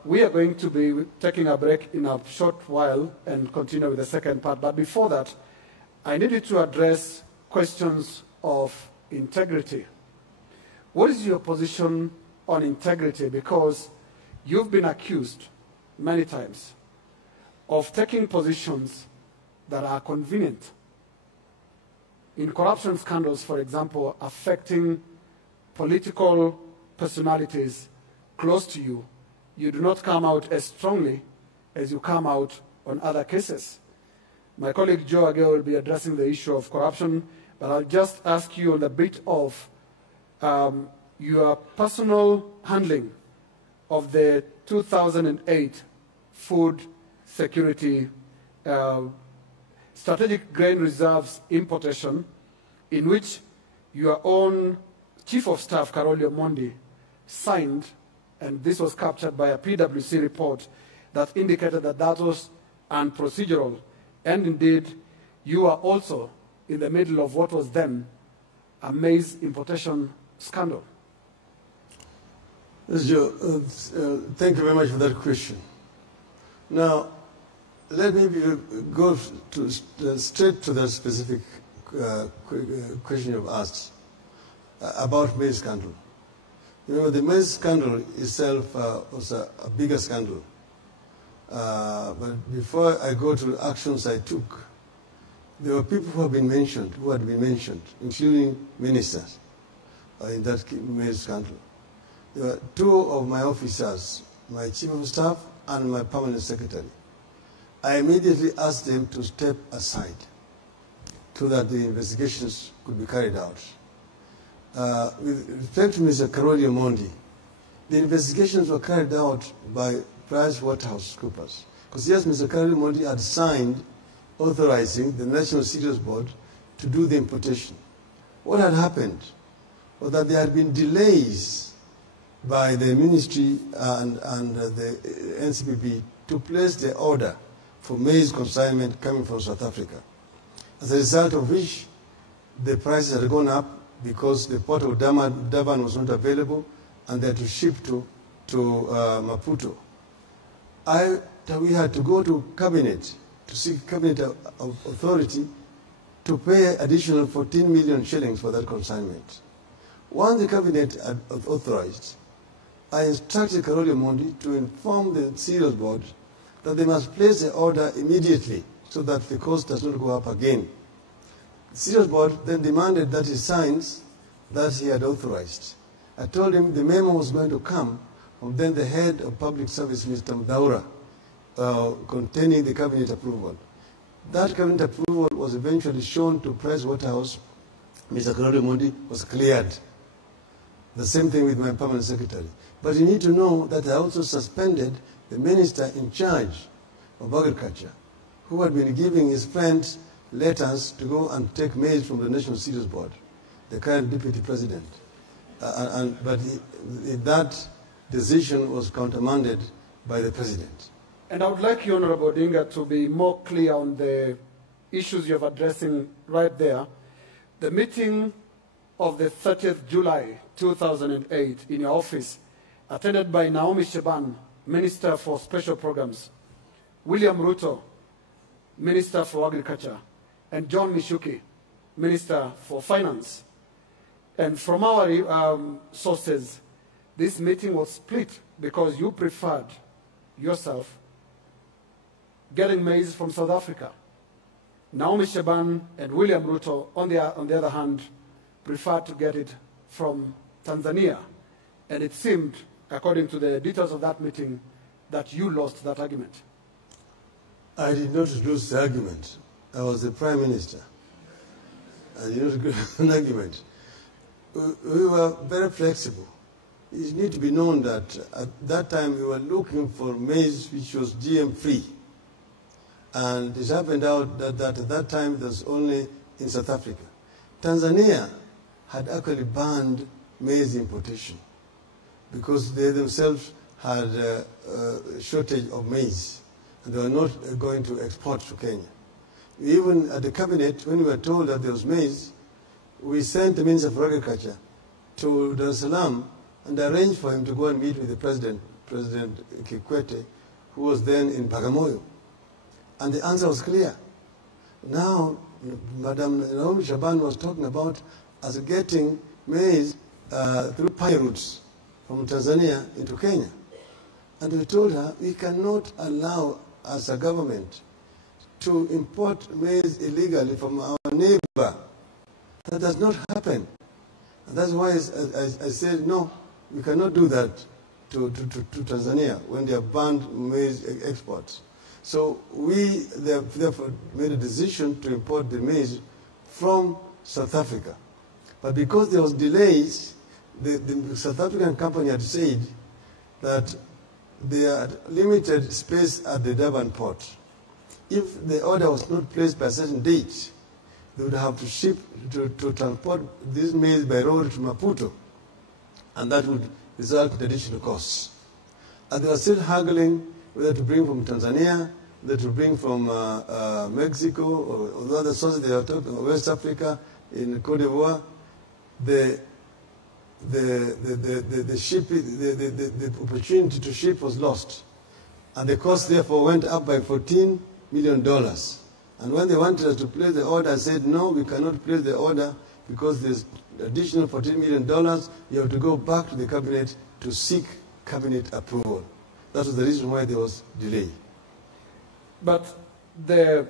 we are going to be taking a break in a short while and continue with the second part. But before that, I need you to address questions of integrity. What is your position on integrity? Because you've been accused many times of taking positions that are convenient. In corruption scandals, for example, affecting political personalities close to you, you do not come out as strongly as you come out on other cases. My colleague Joe Ageo will be addressing the issue of corruption, but I'll just ask you on a bit of your personal handling of the 2008 food security strategic grain reserves importation, in which your own Chief of Staff, Karoli Omondi, signed, and this was captured by a PwC report that indicated that that was unprocedural. And indeed, you are also in the middle of what was then a maize importation scandal. Thank you very much for that question. Now, let me go straight to the specific question you've asked about maize scandal. You know, the maize scandal itself was a bigger scandal. But before I go to the actions I took, there were people who had been mentioned, including ministers in that maize scandal. There were two of my officers, my Chief of Staff and my Permanent Secretary. I immediately asked them to step aside so that the investigations could be carried out. With respect to Mr. Karoli Omondi, the investigations were carried out by PricewaterhouseCoopers. Because yes, Mr. Karoli Omondi had signed authorizing the National Cereals Board to do the importation. What had happened was that there had been delays by the ministry and the NCPB to place the order for maize consignment coming from South Africa. As a result of which, the prices had gone up because the port of Durban was not available and they had to ship to Maputo. We had to go to Cabinet to seek Cabinet authority to pay additional 14 million shillings for that consignment. Once the Cabinet had authorized, I instructed Karoli Omondi to inform the Cereals Board that they must place the order immediately so that the cost does not go up again. The Cereals Board then demanded that he signs that he had authorized. I told him the memo was going to come from then the head of public service, Mr. Mdaura. containing the cabinet approval. That cabinet approval was eventually shown to Price Waterhouse. Mr. Claudio Mondi was cleared. The same thing with my permanent secretary. But you need to know that I also suspended the minister in charge of agriculture, who had been giving his friends letters to go and take maize from the National Cereals Board, the current deputy president. But that decision was countermanded by the president. And I would like you, Honorable Odinga, to be more clear on the issues you're addressing right there. The meeting of the 30th July 2008 in your office, attended by Naomi Sheban, Minister for Special Programs, William Ruto, Minister for Agriculture, and John Mishuki, Minister for Finance. And from our sources, this meeting was split because you preferred yourself getting maize from South Africa. Naomi Sheban and William Ruto, on the other hand, preferred to get it from Tanzania. And it seemed, according to the details of that meeting, that you lost that argument. I did not lose the argument. I was the Prime Minister. I did not lose an argument. We were very flexible. It needs to be known that at that time we were looking for maize which was GM-free. And it happened out that at that time it was only in South Africa. Tanzania had actually banned maize importation because they themselves had a shortage of maize, and they were not going to export to Kenya. Even at the cabinet, when we were told that there was maize, we sent the Minister for Agriculture to Dar es Salaam and arranged for him to go and meet with the President Kikwete, who was then in Bagamoyo. And the answer was clear. Now, Madam Naomi Shaban was talking about us getting maize through pie routes from Tanzania into Kenya. And we told her we cannot allow, as a government, to import maize illegally from our neighbor. That does not happen. And that's why I said, no, we cannot do that to Tanzania when they have banned maize exports. So we therefore made a decision to import the maize from South Africa. But because there was delays, the South African company had said that they had limited space at the Durban port. If the order was not placed by a certain date, they would have to ship, to transport this maize by road to Maputo, and that would result in additional costs. And they were still haggling whether to bring from Tanzania, whether to bring from Mexico, or the other sources they were talking, West Africa, in Cote d'Ivoire. The opportunity to ship was lost, and the cost therefore went up by $14 million. And when they wanted us to place the order, I said, no, we cannot place the order because there's additional $14 million. You have to go back to the cabinet to seek cabinet approval. That was the reason why there was delay. But the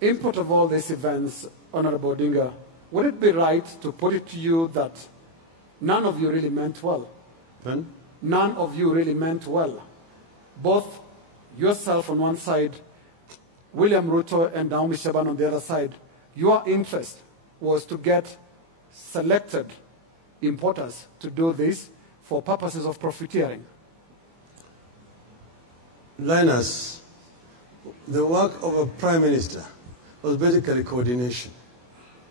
import of all these events, Honorable Odinga, would it be right to put it to you that none of you really meant well? When? None of you really meant well. Both yourself on one side, William Ruto and Naomi Shaban on the other side, your interest was to get selected importers to do this for purposes of profiteering. Linus, the work of a prime minister was basically coordination.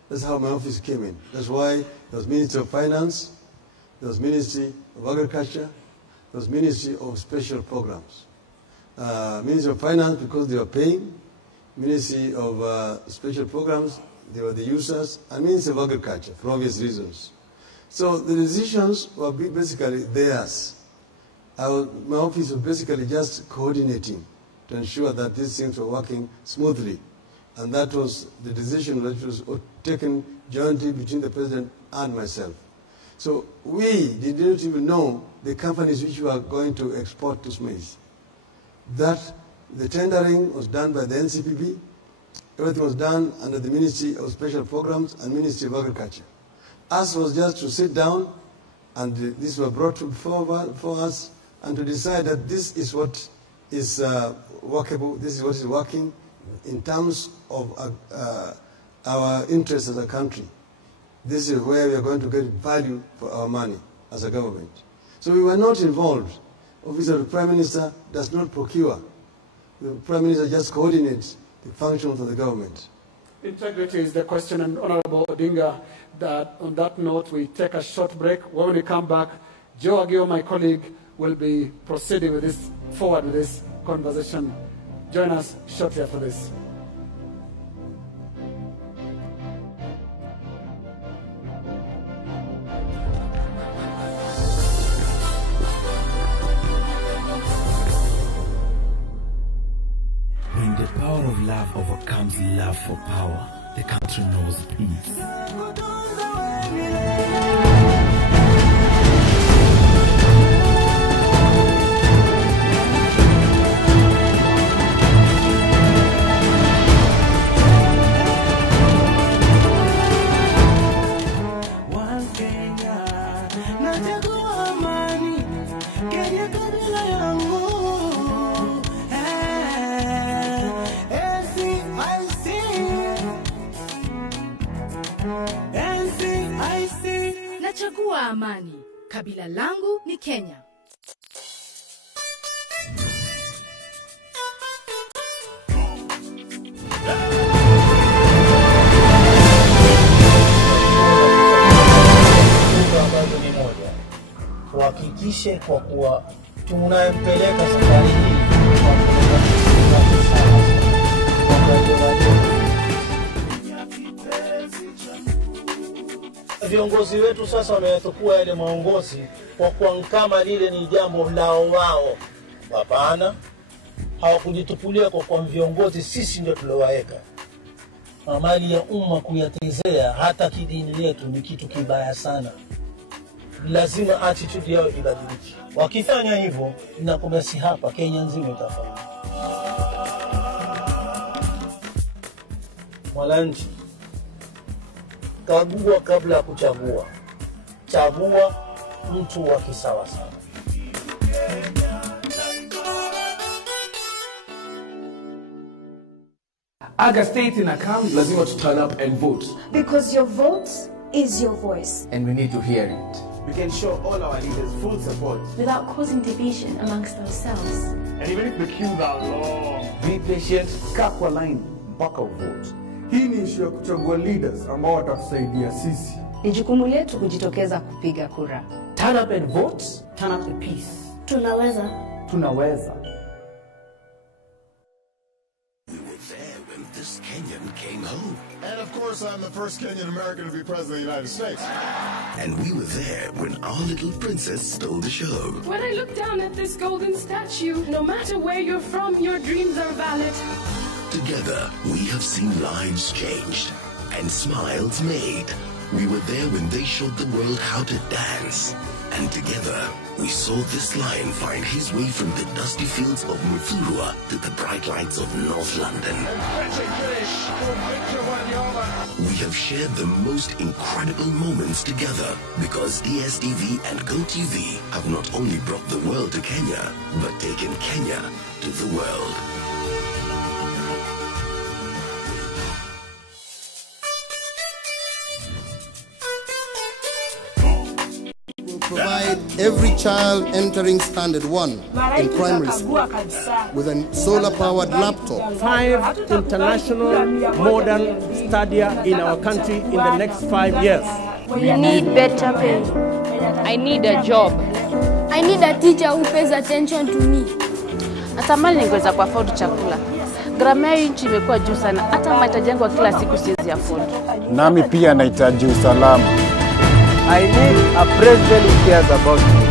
That's how my office came in. That's why there was Ministry of Finance, there was Ministry of Agriculture, there was Ministry of Special Programs. Ministry of Finance, because they were paying, Ministry of Special Programs, they were the users, and Ministry of Agriculture, for obvious reasons. So the decisions were basically theirs. My office was basically just coordinating to ensure that these things were working smoothly. And that was the decision that was taken jointly between the President and myself. So we did not even know the companies which were going to export this maize. That the tendering was done by the NCPB. Everything was done under the Ministry of Special Programs and Ministry of Agriculture. Us was just to sit down, and these were brought before us, and to decide that this is what is workable, this is what is working in terms of our interests as a country. This is where we are going to get value for our money as a government. So we were not involved. Office of the Prime Minister does not procure. The Prime Minister just coordinates the functions of the government. Integrity is the question, and Honorable Odinga, that on that note, we take a short break. When we come back, Joe Agio, my colleague, will be proceeding with this, forward with this conversation. Join us shortly after this. When the power of love overcomes love for power, the country knows peace. Nachagua amani. Kabila langu ni Kenya. Tuhakikishe kwa kuwa tunayempeleka safari hii viongozi wetu sasa wametokuwa yale maongozi kwa kuwa kama lile ni jambo lao wao. Hapana, hawakujitupulia kwa viongozi, sisi ndio tuliowaweka. Mali ya umma kuyatezea hata kidini yetu ni kitu kibaya sana. Lazima attitude yao ibadilike. Wakifanya hivyo, inakuwa si hapa Kenya nzima itafanya. Mwananchi, kagua kabla ya kuchagua. Chagua mtu wa kisawa sana. Aga state in account, lazima to turn up and vote. Because your vote is your voice. And we need to hear it. We can show all our leaders full support. Without causing division amongst ourselves. And even if the queues are long, be patient, kakwa line, mpaka vote. Hii ni issue ya kuchagua leaders ambao watatusaidia sisi. Ni jukumu letu kujitokeza kupiga kura. Turn up and vote, turn up the peace. Tunaweza. Tunaweza. We were there when this Kenyan came home. And of course, I'm the first Kenyan American to be president of the United States. And we were there when our little princess stole the show. When I look down at this golden statue, no matter where you're from, your dreams are valid. Together, we have seen lives changed and smiles made. We were there when they showed the world how to dance. And together, we saw this lion find his way from the dusty fields of Mufurua to the bright lights of North London. We have shared the most incredible moments together because DSTV and GoTV have not only brought the world to Kenya, but taken Kenya to the world. Provide every child entering Standard 1 in primary school with a solar-powered laptop. 5 international modern stadia in our country in the next 5 years. We need better pay. I need a job. I need a teacher who pays attention to me. Natamani ningeweza kuafford chakula. Gharama ya nchi imekuwa juu sana. Hata mahitaji yangu kila siku siwezi afford. Nami pia nahitaji usalama. I need a president who cares about me.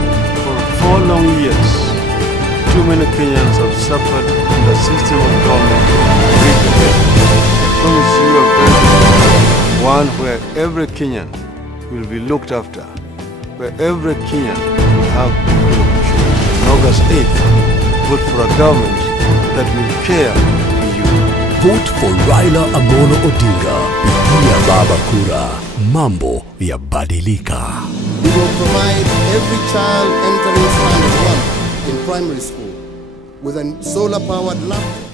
For 4 long years, too many Kenyans have suffered from the system of government. I promise you a better one where every Kenyan will be looked after, where every Kenyan will have good opportunities. On August 8th, vote for a government that will care for you. Vote for Raila Amolo Odinga. Pigia baba kura. Mambo ya badilika. We will provide every child entering Standard 1 in primary school with a solar-powered laptop.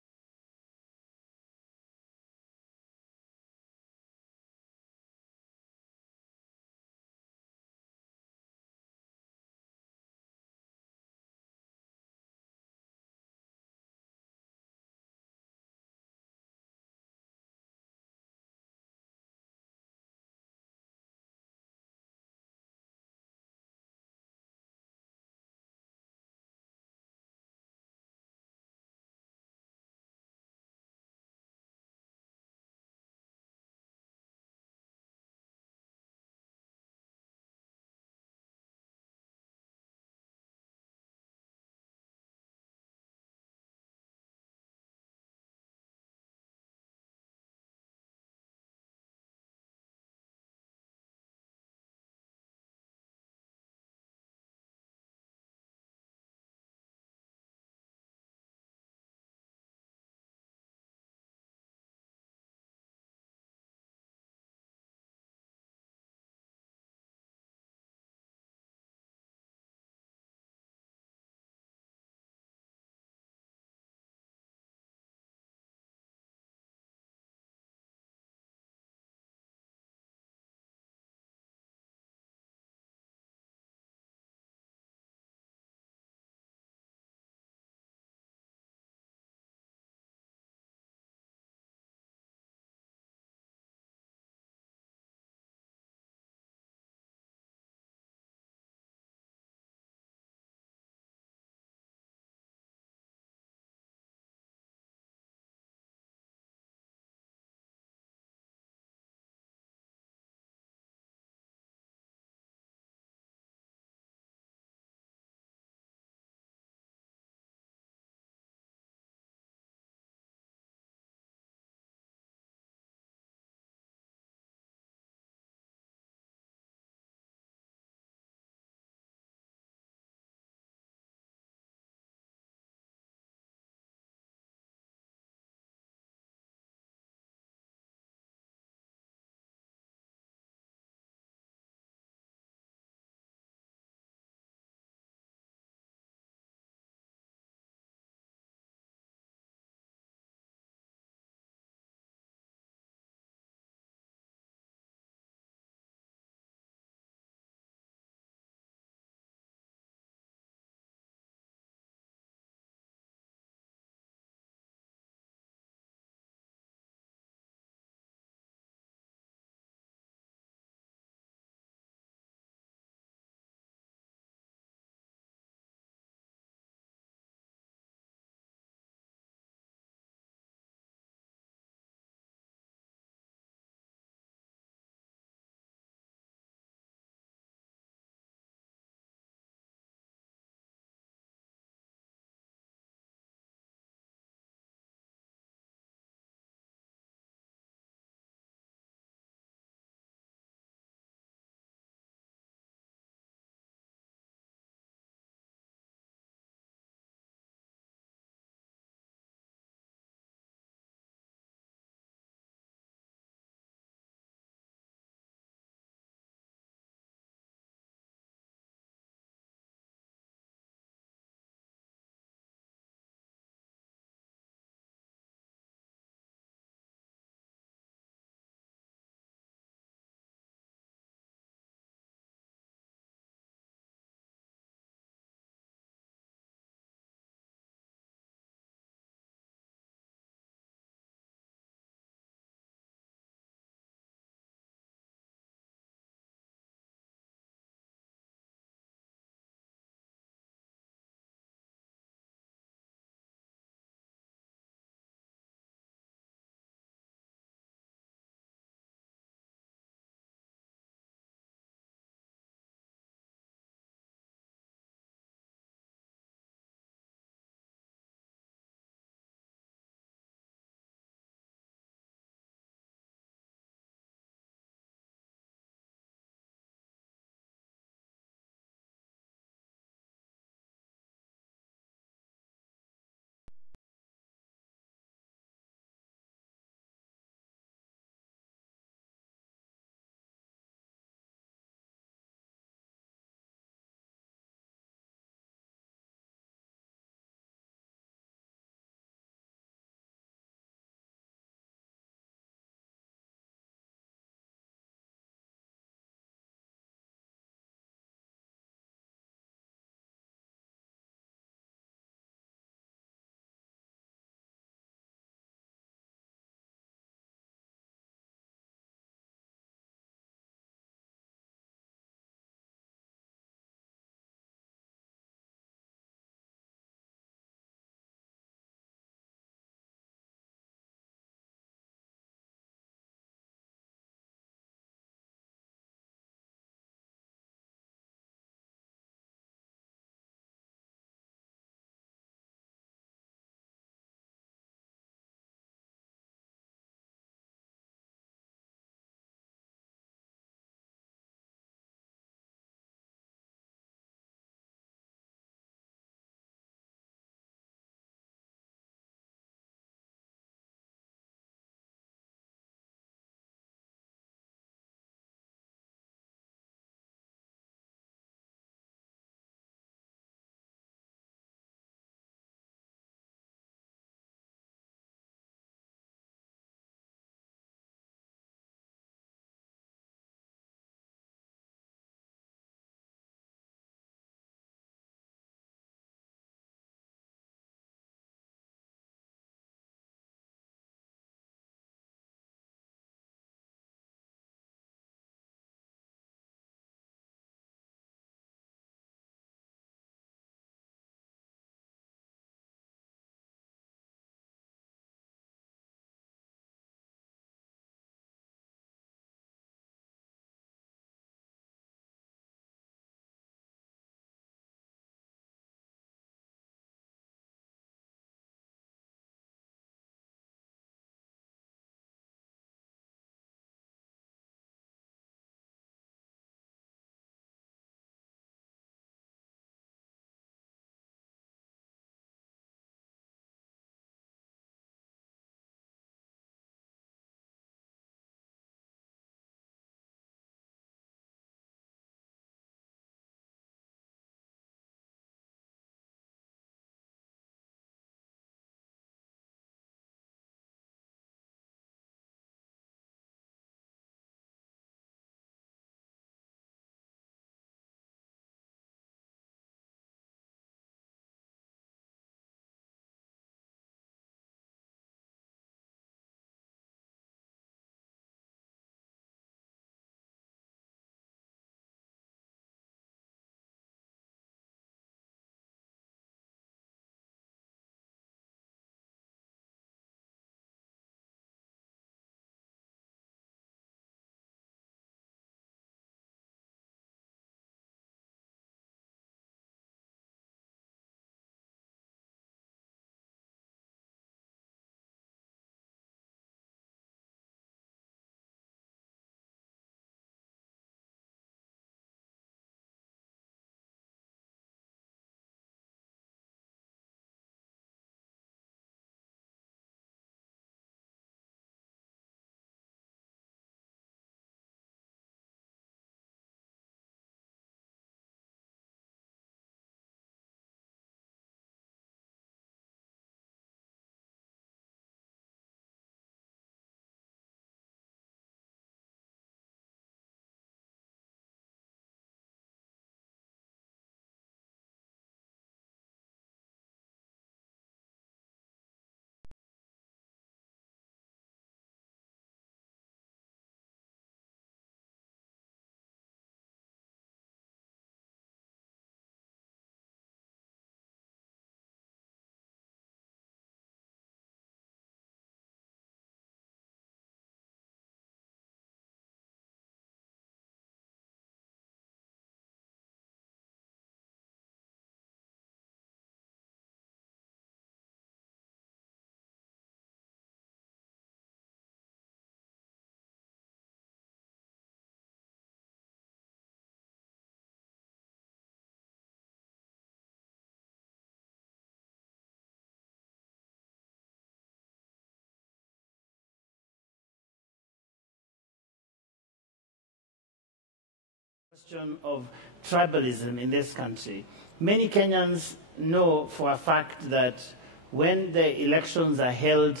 question of tribalism in this country. Many Kenyans know for a fact that when the elections are held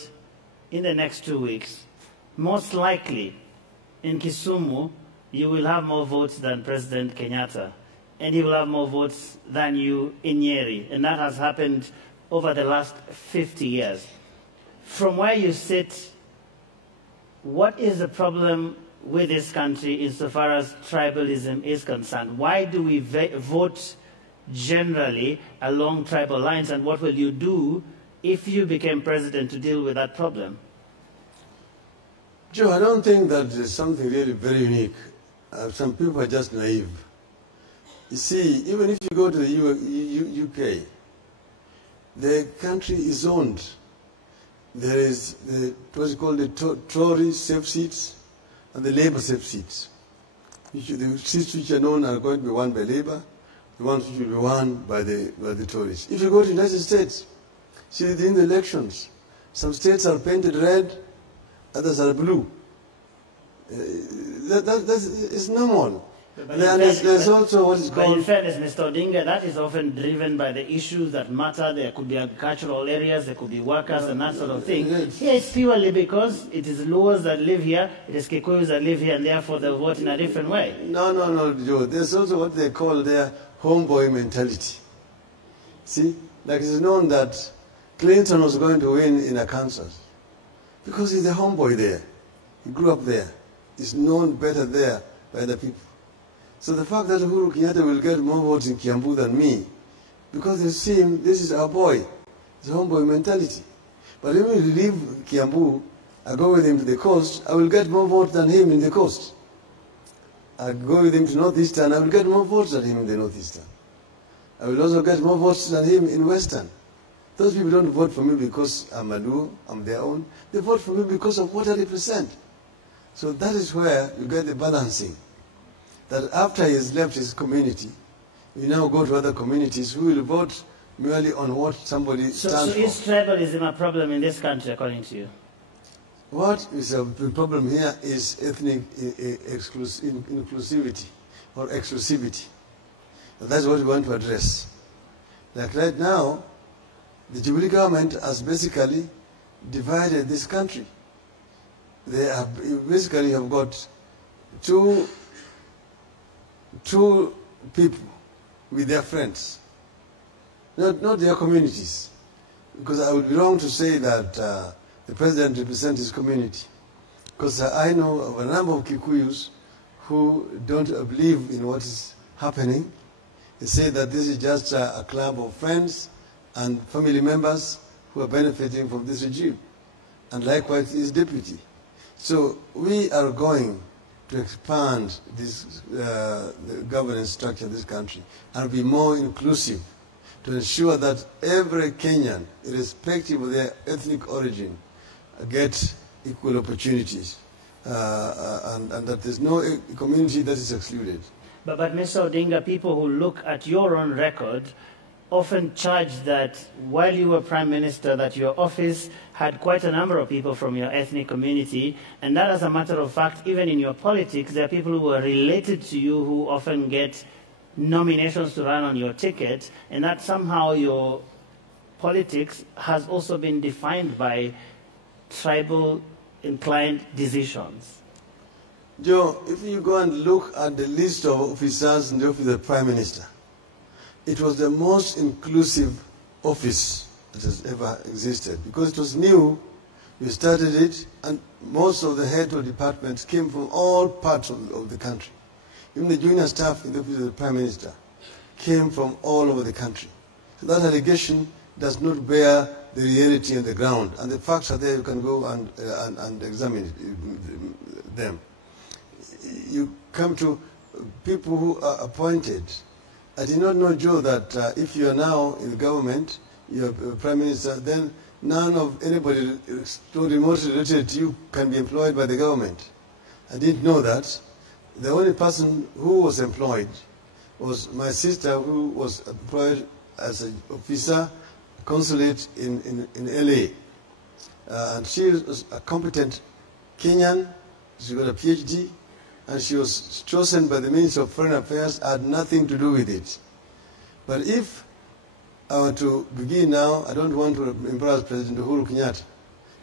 in the next 2 weeks, most likely in Kisumu, you will have more votes than President Kenyatta, and he will have more votes than you in Nyeri, and that has happened over the last 50 years. From where you sit, what is the problem with this country insofar as tribalism is concerned? Why do we vote generally along tribal lines, and what will you do if you became president to deal with that problem? Joe, I don't think that there's something really very unique. Some people are just naive. You see, even if you go to the UK, the country is owned. There is what's called the Tory safe seats and the Labour safe seats. The seats which are known are going to be won by Labour, the ones which will be won by the Tories. If you go to the United States, see in the elections, some states are painted red, others are blue. It's normal. But there's also what is called... But in fairness, Mr. Odinga, that is often driven by the issues that matter. There could be agricultural areas, there could be workers and that sort of thing. Here it's purely because it is Luos that live here, it is Kikuyus that live here, and therefore they vote in a different way. No, Joe. There's also what they call their homeboy mentality. See, like it's known that Clinton was going to win in Arkansas because he's a homeboy there. He grew up there. He's known better there by the people. So the fact that Uhuru Kenyatta will get more votes in Kiambu than me, because they see him, this is our boy. It's a homeboy mentality. But if we leave Kiambu, I go with him to the coast, I will get more votes than him in the coast. I go with him to Northeastern, I will get more votes than him in the Northeastern. I will also get more votes than him in Western. Those people don't vote for me because I'm a Luo, I'm their own. They vote for me because of what I represent. So that is where you get the balancing. That after he has left his community, we now go to other communities who will vote merely on what somebody stands for. So is tribalism a problem in this country, according to you? What is the problem here is ethnic inclusivity or exclusivity. And that's what we want to address. Like right now, the Jubilee government has basically divided this country. They basically have got two people with their friends, not their communities. Because I would be wrong to say that the president represents his community. Because I know of a number of Kikuyus who don't believe in what is happening. They say that this is just a club of friends and family members who are benefiting from this regime. And likewise his deputy. So we are going to expand this the governance structure of this country and be more inclusive to ensure that every Kenyan, irrespective of their ethnic origin, gets equal opportunities and that there's no community that is excluded. But Mr. Odinga, people who look at your own record often charge that while you were Prime Minister, that your office had quite a number of people from your ethnic community, and that as a matter of fact, even in your politics, there are people who are related to you who often get nominations to run on your ticket, and that somehow your politics has also been defined by tribal-inclined decisions. Joe, if you go and look at the list of officers in the office of the Prime Minister, it was the most inclusive office that has ever existed. Because it was new, we started it, and most of the heads of departments came from all parts of the country. Even the junior staff in the office of the Prime Minister came from all over the country. So that allegation does not bear the reality on the ground. And the facts are there, you can go and examine them. You come to people who are appointed. I did not know, Joe, that if you are now in the government, you are Prime Minister, then none of anybody remotely related to you can be employed by the government. I didn't know that. The only person who was employed was my sister, who was employed as an officer, consulate in LA. And she was a competent Kenyan. She got a PhD, and she was chosen by the Minister of Foreign Affairs, had nothing to do with it. But if I were to begin now, I don't want to embarrass President Uhuru Kenyatta.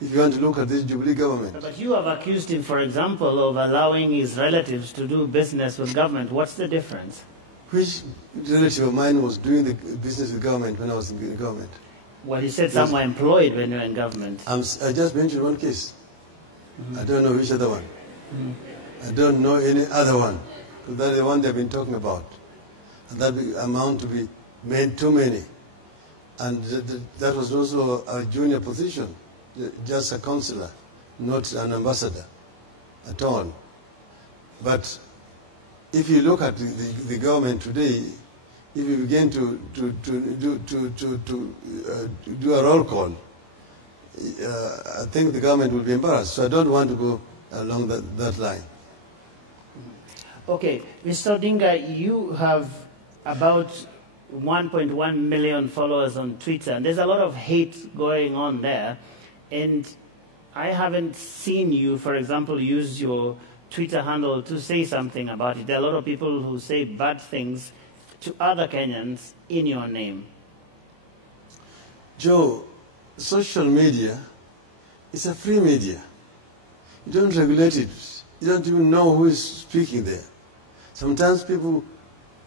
If you want to look at this Jubilee government. But you have accused him, for example, of allowing his relatives to do business with government. What's the difference? Which relative of mine was doing the business with government when I was in the government? Well, you said some were employed when you were in government. I just mentioned one case. I don't know which other one. I don't know any other one. That's the one they've been talking about. And that amount to be made too many. And that was also a junior position, just a councillor, not an ambassador at all. But if you look at the government today, if you begin to do a roll call, I think the government will be embarrassed. So I don't want to go along that line. Okay, Mr. Odinga, you have about 1.1 million followers on Twitter, and there's a lot of hate going on there. And I haven't seen you, for example, use your Twitter handle to say something about it. There are a lot of people who say bad things to other Kenyans in your name. Joe, social media is a free media. You don't regulate it. You don't even know who is speaking there. Sometimes people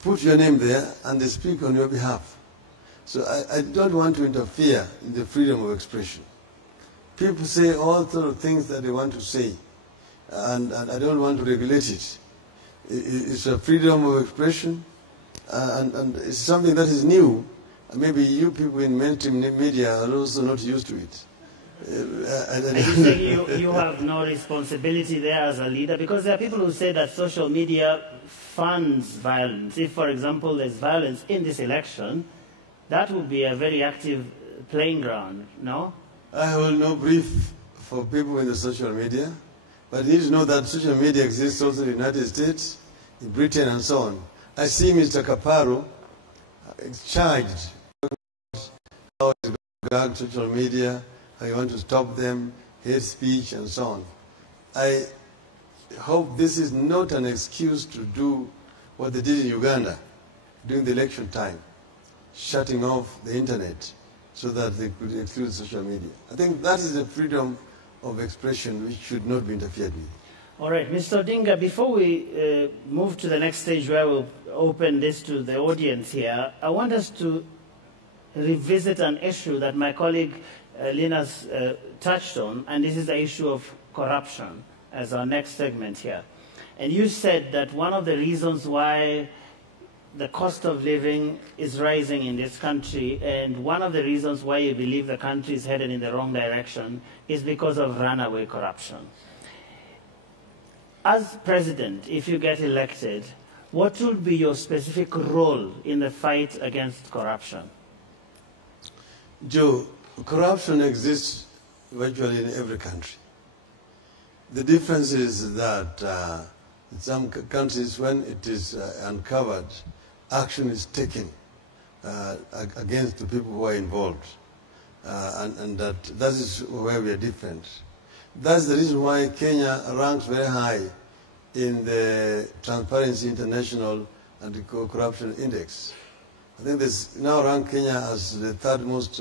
put your name there and they speak on your behalf. So I don't want to interfere in the freedom of expression. People say all sorts of things that they want to say, and I don't want to regulate it. It's a freedom of expression, and it's something that is new. Maybe you people in mainstream media are also not used to it. Are you saying you have no responsibility there as a leader? Because there are people who say that social media funds violence. If, for example, there's violence in this election, that would be a very active playing ground, no? I will no brief for people in the social media, but you need to know that social media exists also in the United States, in Britain, and so on. I see Mr. Kaparo charged how to gag social media, how you want to stop them, hate speech, and so on. I hope this is not an excuse to do what they did in Uganda during the election time, shutting off the internet so that they could exclude social media. I think that is a freedom of expression which should not be interfered with. All right, Mr. Odinga, before we move to the next stage where we'll open this to the audience here, I want us to revisit an issue that my colleague Linus touched on, and this is the issue of corruption as our next segment here. And you said that one of the reasons why the cost of living is rising in this country, and one of the reasons why you believe the country is headed in the wrong direction, is because of runaway corruption. As president, if you get elected, what will be your specific role in the fight against corruption? Joe, corruption exists virtually in every country. The difference is that in some countries, when it is uncovered, action is taken against the people who are involved. And that is where we are different. That's the reason why Kenya ranks very high in the Transparency International Anti-Corruption Index. I think this now rank Kenya as the third most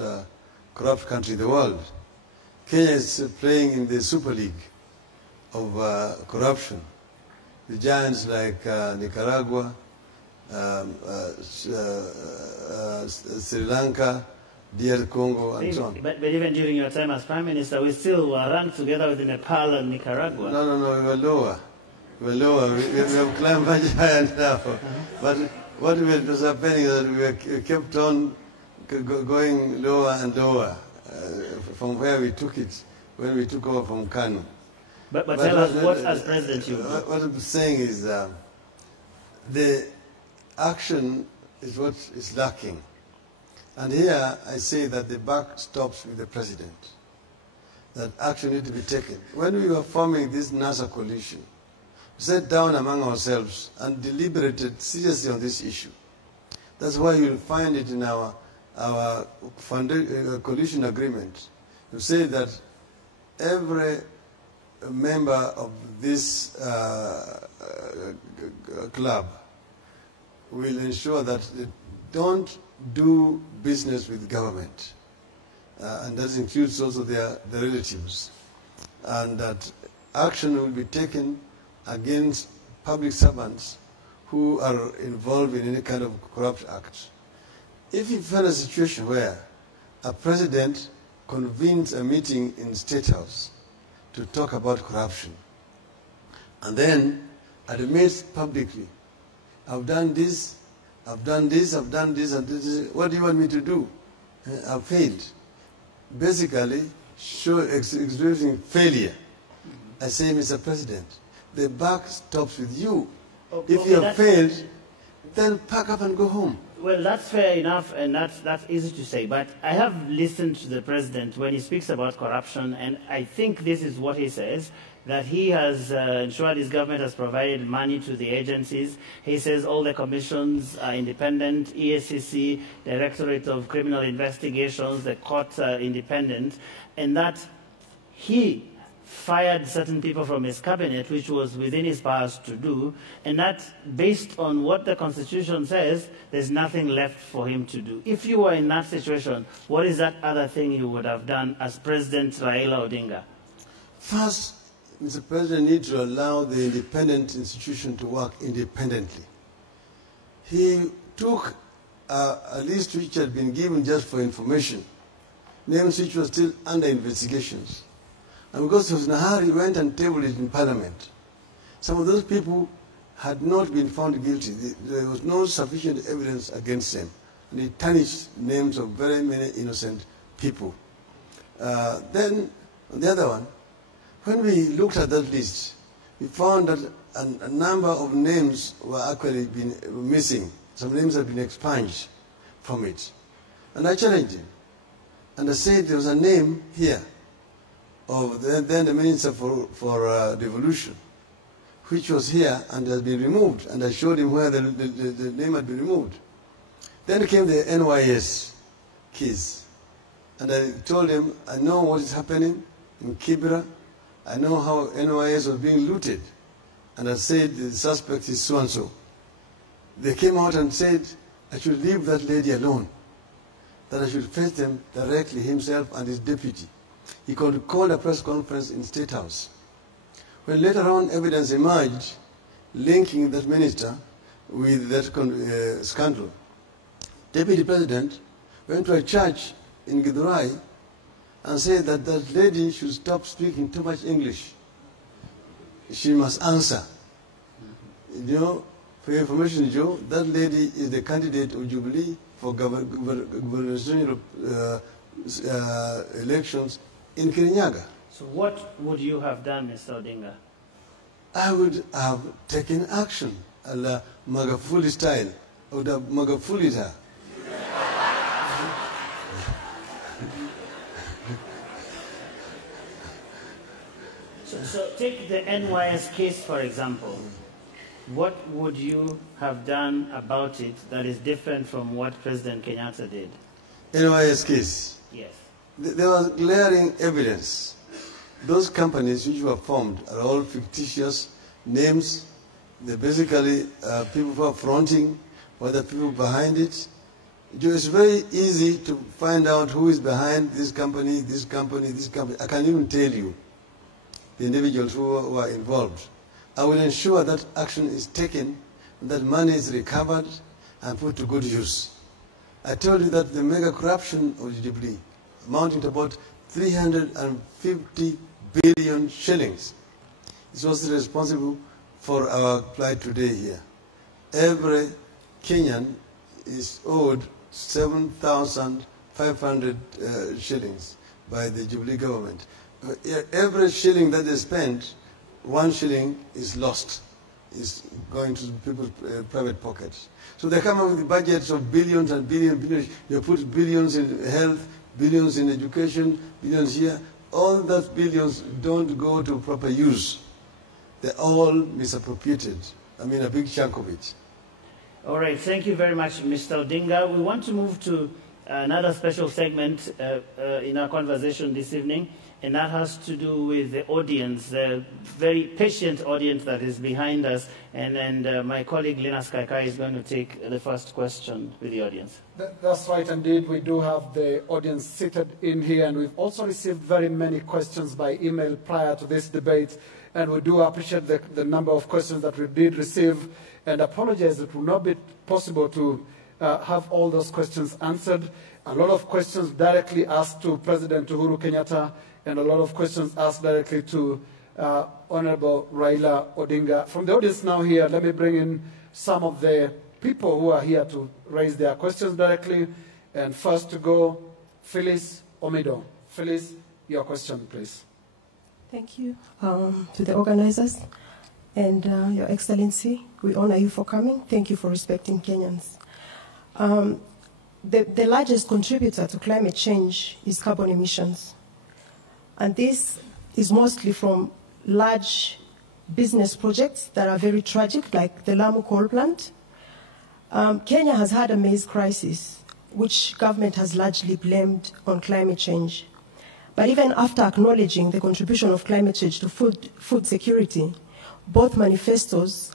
corrupt country in the world. Kenya is playing in the Super League of corruption. The giants like Nicaragua, Sri Lanka, DR Congo, and so on. But even during your time as Prime Minister, we still were ranked together with Nepal and Nicaragua. No, we were lower. We were lower. We have climbed much higher now. But what was happening is that we kept on going lower and lower from where we took it, when we took over from Kanu. But tell us what, as president, you do. What I'm saying is the action is what is lacking. And here I say that the buck stops with the president, that action needs to be taken. When we were forming this NASA coalition, we sat down among ourselves and deliberated seriously on this issue. That's why you'll find it in our coalition agreement. You say that every a member of this club will ensure that they don't do business with government, and that includes also their relatives, and that action will be taken against public servants who are involved in any kind of corrupt act. If you find a situation where a president convenes a meeting in State House to talk about corruption, and then admits publicly, I've done this, I've done this, I've done this, and this, what do you want me to do? I've failed. Basically, expressing failure. I say, Mr. President, the buck stops with you. If you have failed, then pack up and go home. Well, that's fair enough, and that's easy to say. But I have listened to the president when he speaks about corruption, and I think this is what he says, that he has ensured his government has provided money to the agencies. He says all the commissions are independent, ESCC, Directorate of Criminal Investigations, the courts are independent, and that he fired certain people from his cabinet, which was within his powers to do, and that based on what the Constitution says, there's nothing left for him to do. If you were in that situation, what is that other thing you would have done as President Raila Odinga? First, Mr. President needs to allow the independent institution to work independently. He took a list which had been given just for information, names which were still under investigations. And because he was in a hurry, he went and tabled it in Parliament. Some of those people had not been found guilty. There was no sufficient evidence against them. And he tarnished names of very many innocent people. Then, on the other one, when we looked at that list, we found that a number of names were actually missing. Some names had been expunged from it. And I challenged him. And I said there was a name here of then the Minister for Devolution, which was here and has been removed. And I showed him where the name had been removed. Then came the NYS case. And I told him, I know what is happening in Kibera. I know how NYS was being looted. And I said, the suspect is so-and-so. They came out and said, I should leave that lady alone, that I should face them directly, himself and his deputy. He called a press conference in State House. When later on evidence emerged linking that minister with that scandal, Deputy President went to a church in Githurai and said that that lady should stop speaking too much English. She must answer. You know, for your information, Joe, that lady is the candidate of Jubilee for gubernatorial elections in Kirinyaga. So what would you have done, Mr. Odinga? I would have taken action, a la Magafuli style. I would have Magafuli'd her. So take the NYS case, for example. What would you have done about it that is different from what President Kenyatta did? NYS case? Yes. There was glaring evidence. Those companies which were formed are all fictitious names. They're basically people who are fronting, or the people behind it. It's very easy to find out who is behind this company, this company, this company. I can even tell you the individuals who are involved. I will ensure that action is taken, that money is recovered and put to good use. I told you that the mega corruption of Jubilee, amounting to about 350 billion shillings, is also responsible for our plight today here. Every Kenyan is owed 7,500 shillings by the Jubilee government. Every shilling that they spend, 1 shilling is lost, is going to people's private pockets. So they come up with budgets of billions and billions. You put billions in health, billions in education, billions here. All those billions don't go to proper use. They're all misappropriated. I mean, a big chunk of it. All right, thank you very much, Mr. Odinga. We want to move to another special segment in our conversation this evening, and that has to do with the audience, the very patient audience that is behind us. And then my colleague Linus Kaikai is going to take the first question with the audience. That's right, indeed. We do have the audience seated in here, and we've also received very many questions by email prior to this debate, and we do appreciate the number of questions that we did receive, and apologize it will not be possible to have all those questions answered. A lot of questions directly asked to President Uhuru Kenyatta, and a lot of questions asked directly to Honorable Raila Odinga. From the audience now here, let me bring in some of the people who are here to raise their questions directly. And first to go, Phyllis Omido. Phyllis, your question, please. Thank you to the organizers and Your Excellency. We honor you for coming. Thank you for respecting Kenyans. The largest contributor to climate change is carbon emissions. And this is mostly from large business projects that are very tragic, like the Lamu coal plant. Kenya has had a maize crisis, which government has largely blamed on climate change. But even after acknowledging the contribution of climate change to food security, both manifestos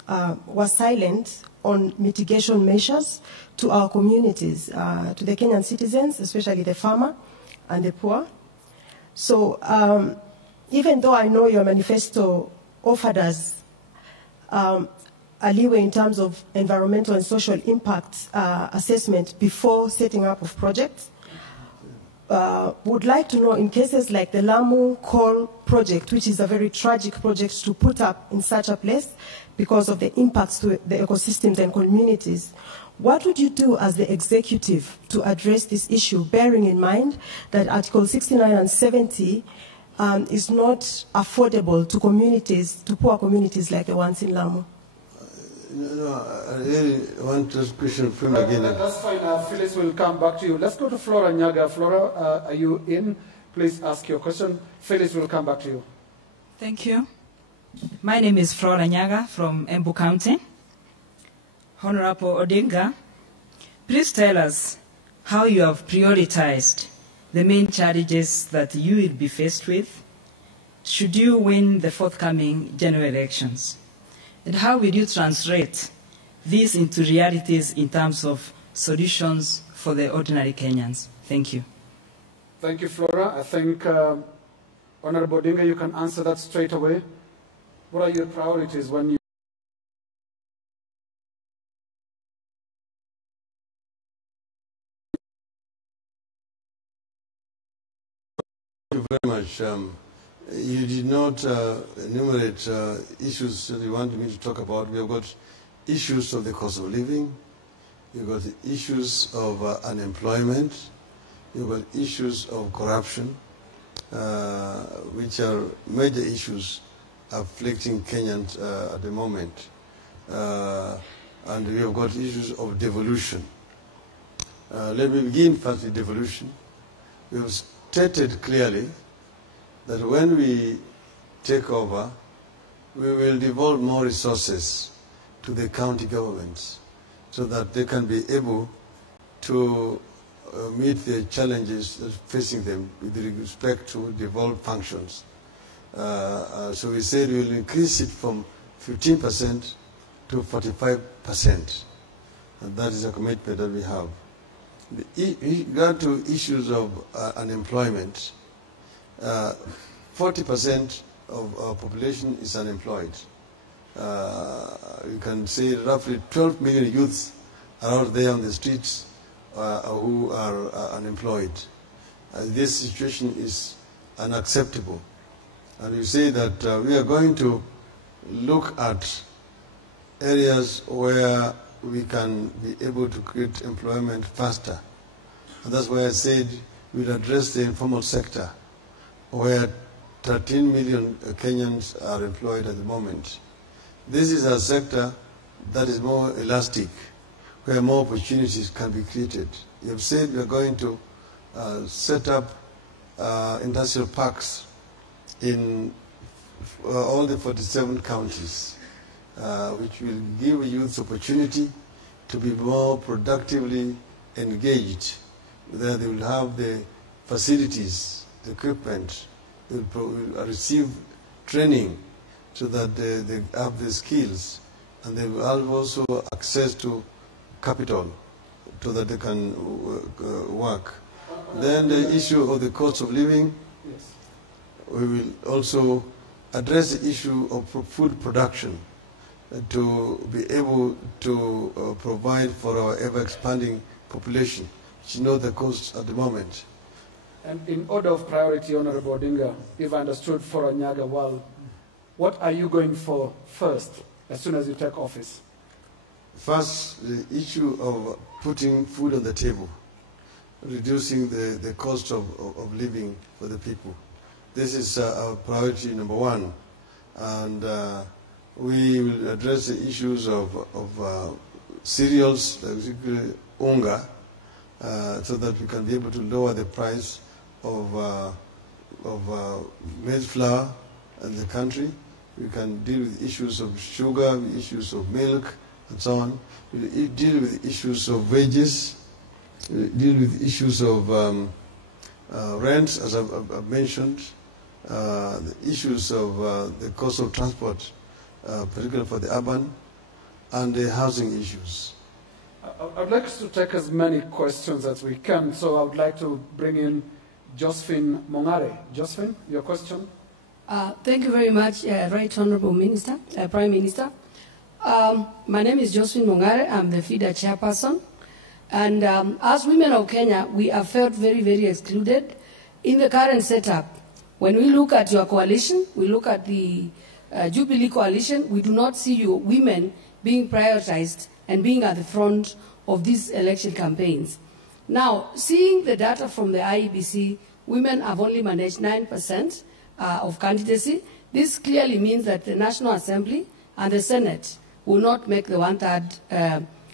were silent on mitigation measures to our communities, to the Kenyan citizens, especially the farmer and the poor. So even though I know your manifesto offered us a leeway in terms of environmental and social impact assessment before setting up of projects, would like to know, in cases like the Lamu coal project, which is a very tragic project to put up in such a place because of the impacts to the ecosystems and communities, what would you do as the executive to address this issue, bearing in mind that Article 69 and 70 is not affordable to communities, to poor communities like the ones in Lamu? I really want this question from again. That's fine. Phyllis will come back to you. Let's go to Flora Nyaga. Flora, are you in? Please ask your question. Phyllis will come back to you. Thank you. My name is Flora Nyaga from Embu County. Honorable Odinga, please tell us how you have prioritized the main challenges that you will be faced with should you win the forthcoming general elections. And how will you translate these into realities in terms of solutions for the ordinary Kenyans? Thank you. Thank you, Flora. I think, Honorable Odinga, you can answer that straight away. What are your priorities when you... Thank you very much. You did not enumerate issues that you wanted me to talk about. We have got issues of the cost of living. You've got issues of unemployment. You've got issues of corruption, which are major issues afflicting Kenyans at the moment. And we have got issues of devolution. Let me begin first with devolution. We have stated clearly that when we take over, we will devolve more resources to the county governments so that they can be able to meet the challenges facing them with respect to devolved functions. So we said we will increase it from 15% to 45%. And that is a commitment that we have. With regard to issues of unemployment, 40% of our population is unemployed. You can say roughly 12 million youths are out there on the streets who are unemployed. This situation is unacceptable. And you say that we are going to look at areas where we can be able to create employment faster. And that's why I said we'll address the informal sector, where 13 million Kenyans are employed at the moment. This is a sector that is more elastic, where more opportunities can be created. You have said we are going to set up industrial parks in all the 47 counties, which will give youth opportunity to be more productively engaged. There they will have the facilities, the equipment, will receive training so that they have the skills, and they will have also access to capital so that they can work. Then the issue of the cost of living, we will also address the issue of food production to be able to provide for our ever-expanding population, which is not the cost at the moment. And in order of priority, Honorable Odinga, if I understood for Onyaga well, what are you going for first as soon as you take office? First, the issue of putting food on the table, reducing the cost of living for the people. This is our priority number one. And we will address the issues of cereals, particularly unga, so that we can be able to lower the price of maize flour in the country. We can deal with issues of sugar, issues of milk, and so on. We deal with issues of wages. We deal with issues of rents, as I've mentioned. The issues of the cost of transport, particularly for the urban, and the housing issues. I'd like us to take as many questions as we can, so I would like to bring in Josephine Mongare. Josephine, your question? Thank you very much, Right Honorable Minister, Prime Minister. My name is Josephine Mongare. I'm the FIDA chairperson. And as women of Kenya, we have felt very, very excluded in the current setup. When we look at your coalition, we look at the Jubilee coalition, we do not see you women being prioritized and being at the front of these election campaigns. Now, seeing the data from the IEBC, women have only managed 9% of candidacy. This clearly means that the National Assembly and the Senate will not make the one-third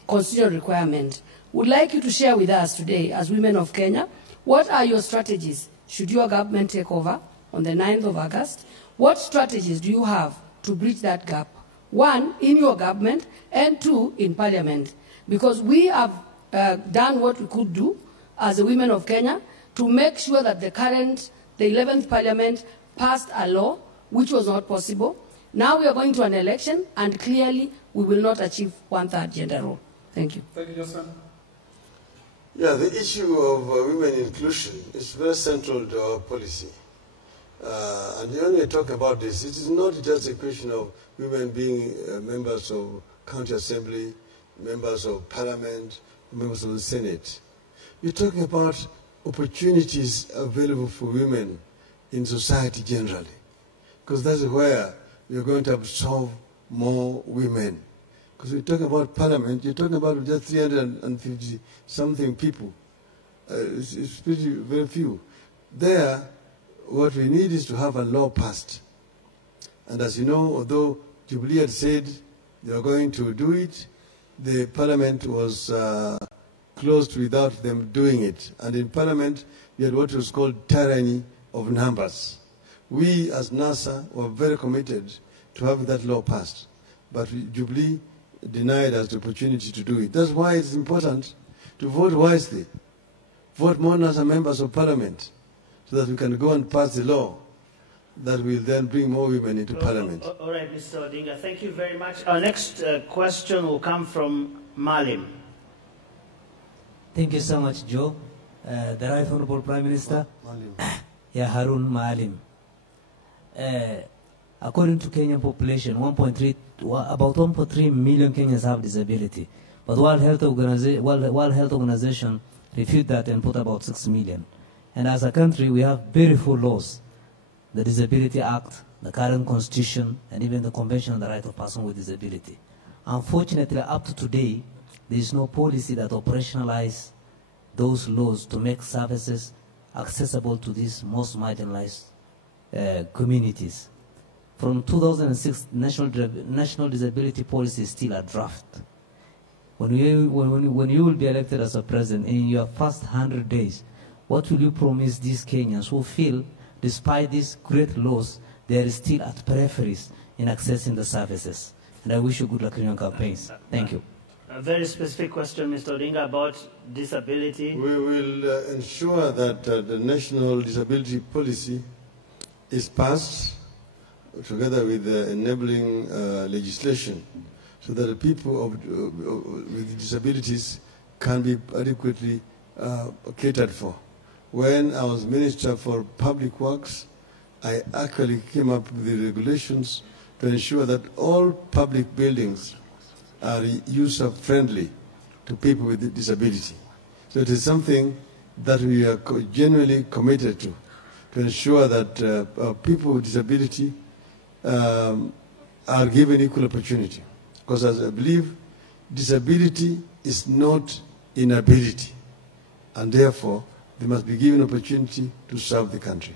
constitutional requirement. Would like you to share with us today, as women of Kenya, what are your strategies should your government take over on the 9th of August? What strategies do you have to bridge that gap? One, in your government, and two, in Parliament. Because we have done what we could do as the women of Kenya to make sure that the 11th Parliament passed a law which was not possible. Now we are going to an election, and clearly we will not achieve one-third gender role. Thank you. Thank you, Joseph. Yeah, the issue of women inclusion is very central to our policy. And when we talk about this, it is not just a question of women being members of county assembly, members of parliament, members of the Senate. We're talking about opportunities available for women in society generally, because that's where we're going to absorb more women. Because we're talking about parliament, you're talking about just 350-something people. It's pretty very few. There, what we need is to have a law passed. And as you know, although Jubilee had said they were going to do it, the parliament was closed without them doing it. And in parliament, we had what was called tyranny of numbers. We, as NASA, were very committed to having that law passed. But Jubilee denied us the opportunity to do it. That's why it's important to vote wisely. Vote more as members of parliament, so that we can go and pass the law that will then bring more women into parliament. All right, Mr. Odinga, thank you very much. Our next question will come from Malim. Thank you so much, Joe. The Right Honorable Prime Minister, Harun Malim. According to Kenyan population, about 1.3 million Kenyans have disability. But World Health Organization refuted that and put about 6 million. And as a country, we have beautiful laws. The Disability Act, the current Constitution, and even the Convention on the Right of Persons with Disability. Unfortunately, up to today, there is no policy that operationalizes those laws to make services accessible to these most marginalized communities. From 2006, National Disability Policy is still a draft. When you will be elected as a president in your first 100 days, what will you promise these Kenyans who feel, despite these great laws, they are still at peripheries in accessing the services? And I wish you good luck in your campaigns. Thank you. A very specific question, Mr. Odinga, about disability. We will ensure that the National Disability Policy is passed together with the enabling legislation so that the people with disabilities can be adequately catered for. When I was Minister for Public Works, I actually came up with the regulations to ensure that all public buildings are user-friendly to people with disability. So it is something that we are genuinely committed to ensure that people with disability are given equal opportunity. Because as I believe, disability is not inability, and therefore they must be given opportunity to serve the country.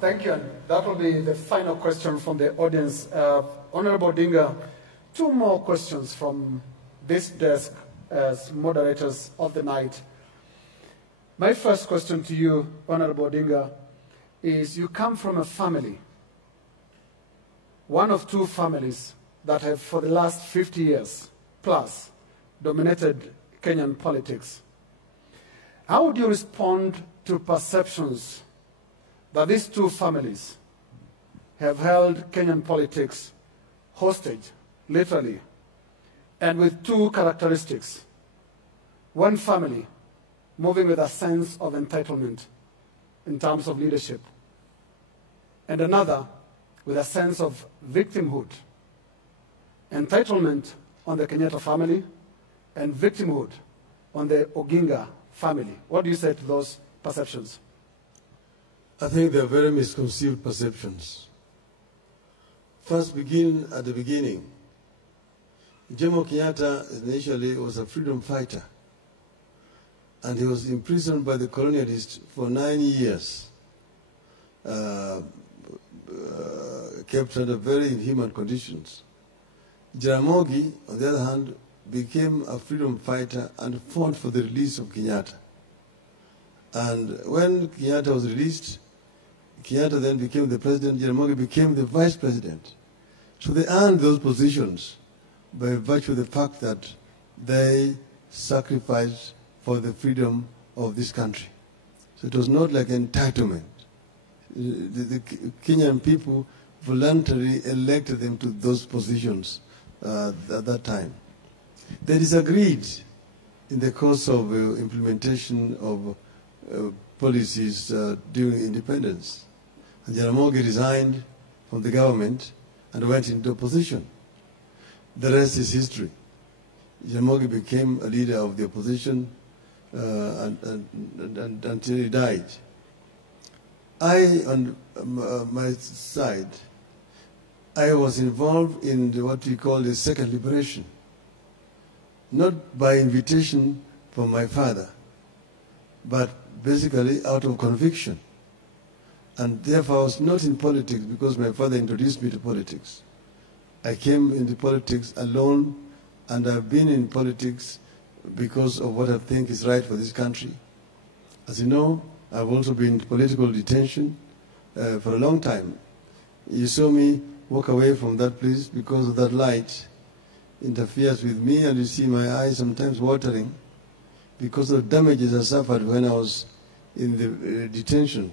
Thank you. And that will be the final question from the audience. Honorable Odinga, two more questions from this desk as moderators of the night. My first question to you, Honorable Odinga, is you come from a family, one of two families that have for the last 50 years plus dominated Kenyan politics. How would you respond to perceptions that these two families have held Kenyan politics hostage, literally, and with two characteristics? One family moving with a sense of entitlement in terms of leadership, and another with a sense of victimhood. Entitlement on the Kenyatta family and victimhood on the Oginga family. What do you say to those perceptions? I think they are very misconceived perceptions. First, begin at the beginning. Jomo Kenyatta initially was a freedom fighter, and he was imprisoned by the colonialists for 9 years, kept under very inhuman conditions. Jaramogi, on the other hand, became a freedom fighter and fought for the release of Kenyatta. And when Kenyatta was released, Kenyatta then became the president, Jaramogi became the vice president. So they earned those positions by virtue of the fact that they sacrificed for the freedom of this country. So it was not like entitlement. The Kenyan people voluntarily elected them to those positions at that time. They disagreed in the course of implementation of policies during independence. And Jaramogi resigned from the government and went into opposition. The rest is history. Jaramogi became a leader of the opposition until he died. I, on my side, I was involved in what we call the second liberation, not by invitation from my father, but basically out of conviction. And therefore I was not in politics because my father introduced me to politics. I came into politics alone, and I've been in politics because of what I think is right for this country. As you know, I've also been in political detention for a long time. You saw me walk away from that place because of that light interferes with me, and you see my eyes sometimes watering because of damages I suffered when I was in the detention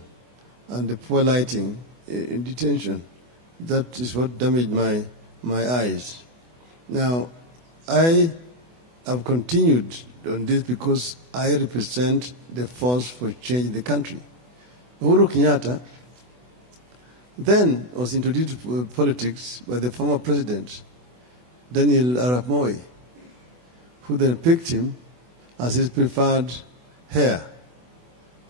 and the poor lighting in detention. That is what damaged my eyes. Now, I have continued on this because I represent the force for change in the country. Uhuru Kenyatta then was introduced to politics by the former president, Daniel Arap Moi, who then picked him as his preferred heir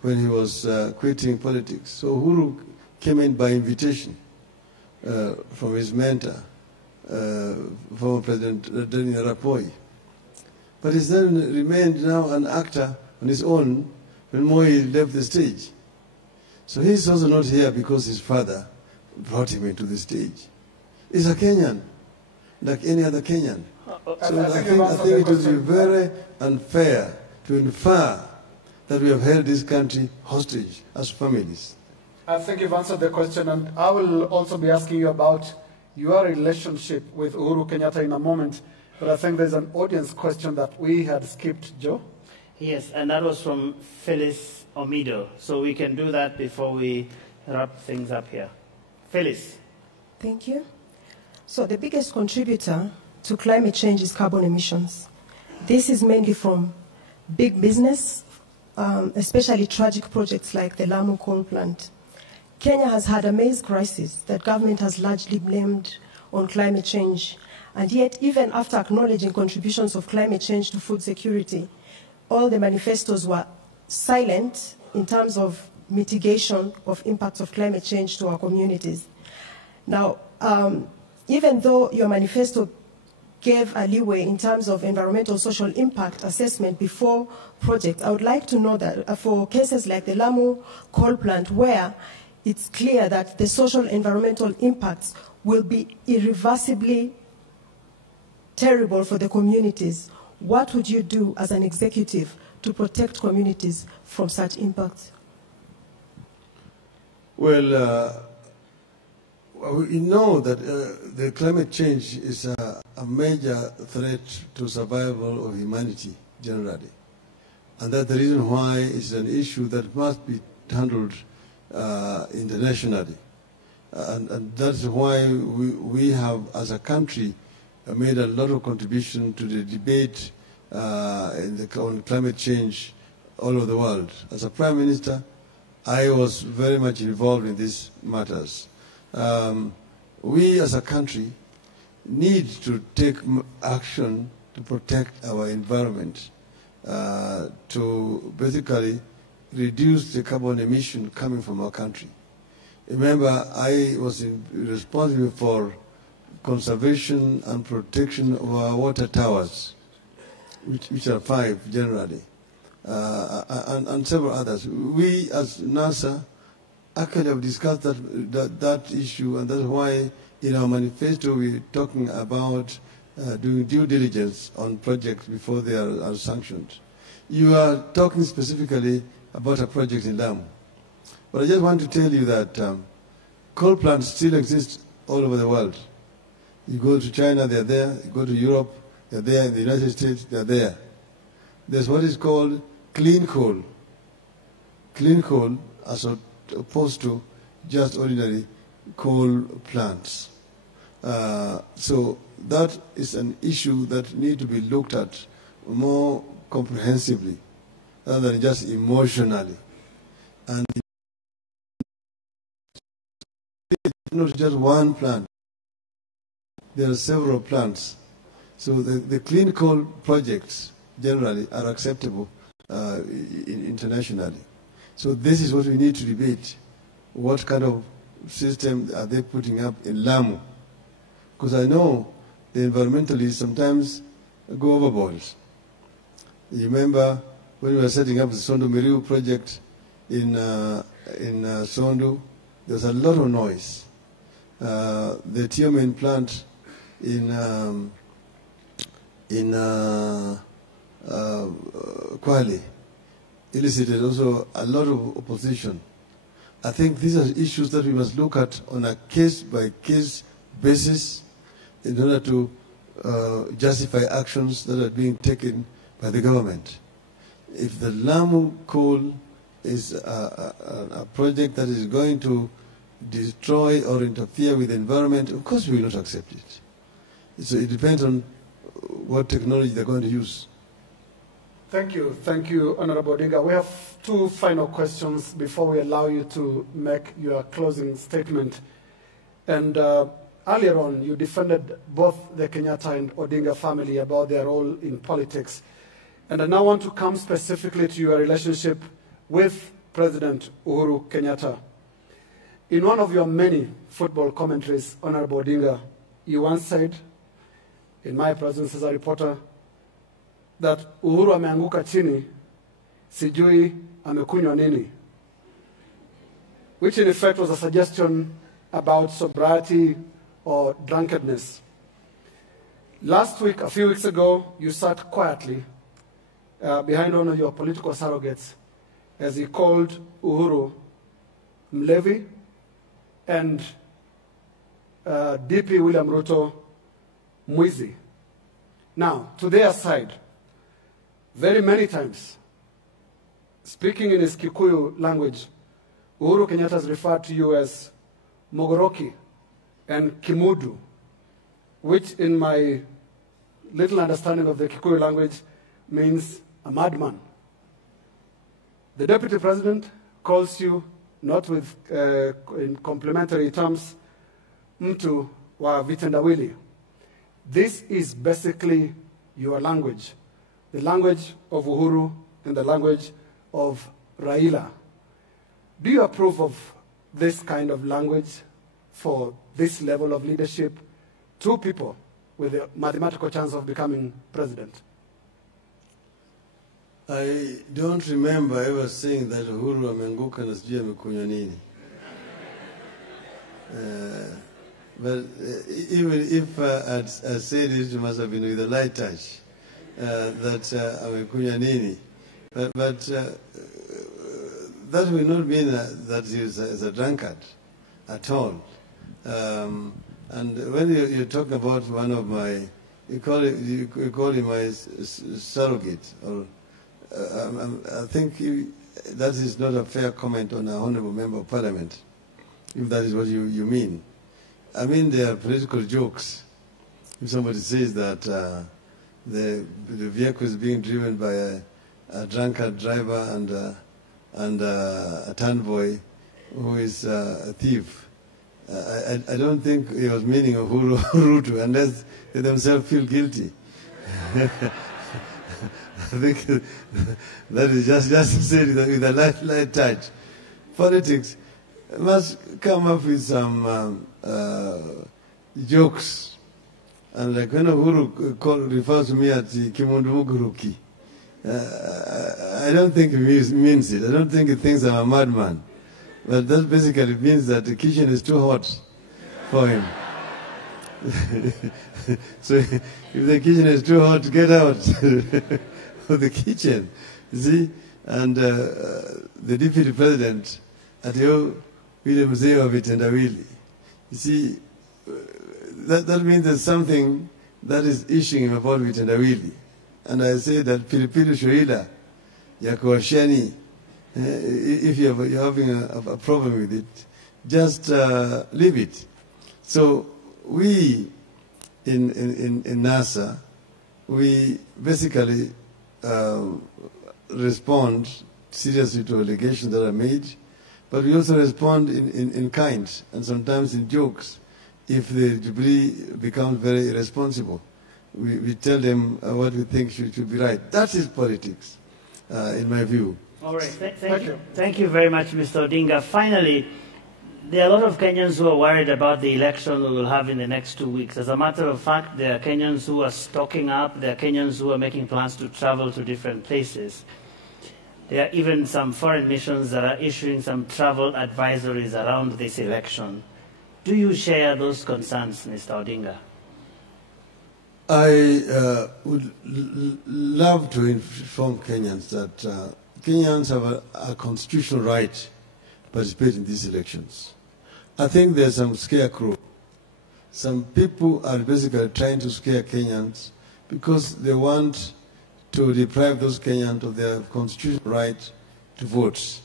when he was quitting politics. So Uhuru came in by invitation from his mentor, former President Daniel Arap Moi. But he's then remained now an actor on his own when Moi left the stage. So he's also not here because his father brought him into the stage. He's a Kenyan, like any other Kenyan. So I think it would be very unfair to infer that we have held this country hostage as families. I think you've answered the question, and I will also be asking you about your relationship with Uhuru Kenyatta in a moment. But I think there's an audience question that we had skipped, Joe. Yes, and that was from Phyllis Omido, so we can do that before we wrap things up here. Phyllis. Thank you. So the biggest contributor to climate change is carbon emissions. This is mainly from big business, especially tragic projects like the Lamu coal plant. Kenya has had a maize crisis that government has largely blamed on climate change. And yet, even after acknowledging contributions of climate change to food security, all the manifestos were silent in terms of mitigation of impacts of climate change to our communities. Now, even though your manifesto gave a leeway in terms of environmental social impact assessment before projects, I would like to know that for cases like the Lamu coal plant, where it's clear that the social environmental impacts will be irreversibly terrible for the communities, what would you do as an executive to protect communities from such impacts? Well, we know that the climate change is a major threat to survival of humanity generally. And that's the reason why it's an issue that must be handled internationally. And that's why we have, as a country, made a lot of contribution to the debate on climate change all over the world. As a Prime Minister, I was very much involved in these matters. We as a country need to take action to protect our environment, to basically reduce the carbon emission coming from our country. Remember, I was responsible for conservation and protection of our water towers, which are 5 generally, and several others. We as NASA actually have discussed that issue, and that's why in our manifesto we're talking about doing due diligence on projects before they are sanctioned. You are talking specifically about a project in Lamu. But I just want to tell you that coal plants still exist all over the world. You go to China, they're there. You go to Europe, they're there. In the United States, they're there. There's what is called clean coal. Clean coal as opposed to just ordinary coal plants. So that is an issue that needs to be looked at more comprehensively rather than just emotionally. And it's not just one plant. There are several plants. So the clean coal projects generally are acceptable internationally. So this is what we need to debate. What kind of system are they putting up in Lamu? Because I know the environmentalists sometimes go overboard. You remember when we were setting up the Sondo Miriu project in Sondo, there was a lot of noise. The Tiomen plant in Kwale elicited also a lot of opposition. I think these are issues that we must look at on a case-by-case basis in order to justify actions that are being taken by the government. If the Lamu coal is a project that is going to destroy or interfere with the environment, of course we will not accept it. So it depends on what technology they're going to use. Thank you, Honorable Odinga. We have 2 final questions before we allow you to make your closing statement. And earlier on, you defended both the Kenyatta and Odinga family about their role in politics. And I now want to come specifically to your relationship with President Uhuru Kenyatta. In one of your many football commentaries, Honorable Odinga, you once said, in my presence as a reporter, that Uhuru ameanguka chini, sijui amekunywa nini, which in effect was a suggestion about sobriety or drunkenness. Last week, a few weeks ago, you sat quietly behind one of your political surrogates as he called Uhuru mlevi and DP William Ruto mwizi. Now, to their side, very many times, speaking in his Kikuyu language, Uhuru Kenyatta has referred to you as Mogoroki and Kimudu, which in my little understanding of the Kikuyu language means a madman. The Deputy President calls you, not with in complimentary terms, mtu wa vitendawili. This is basically your language, the language of Uhuru and the language of Raila. Do you approve of this kind of language for this level of leadership? Two people with a mathematical chance of becoming president. I don't remember ever saying that Uhuru amenguka na sijui amekunywa nini. But even if I said it, it must have been with a light touch that amekunywa nini. But that will not mean that he is a drunkard at all. And when you talk about one of my, you call him my surrogate, or I think that is not a fair comment on an honorable member of parliament, if that is what you mean. I mean, there are political jokes. If somebody says that the vehicle is being driven by a drunkard driver and a town boy who is a thief, I don't think he was meaning Uhuru unless they themselves feel guilty. I think that is just said with a light touch. Politics must come up with some jokes. And like when Uhuru refers to me as Kimundu Muguruki, I don't think he means it. I don't think he thinks I'm a madman. But that basically means that the kitchen is too hot for him. So if the kitchen is too hot, get out of the kitchen. You see? And the deputy president, Ateo William Zeo Vitendawili. You see, that means there's something that is issuing him about Vitendawili. And I say that Pilipili Shoila, Yakuashani, if you're having a problem with it, just leave it. So we in NASA, we basically respond seriously to allegations that are made, but we also respond in kind and sometimes in jokes. If the Jubilee becomes very irresponsible, we tell them what we think should be right. That is politics, in my view. All right, thank you. Thank you very much, Mr. Odinga. Finally, there are a lot of Kenyans who are worried about the election we will have in the next 2 weeks. As a matter of fact, there are Kenyans who are stocking up. There are Kenyans who are making plans to travel to different places. There are even some foreign missions that are issuing some travel advisories around this election. Do you share those concerns, Mr. Odinga? I would love to inform Kenyans that Kenyans have a constitutional right to participate in these elections. I think there's some scarecrow. Some people are basically trying to scare Kenyans because they want to deprive those Kenyans of their constitutional right to vote.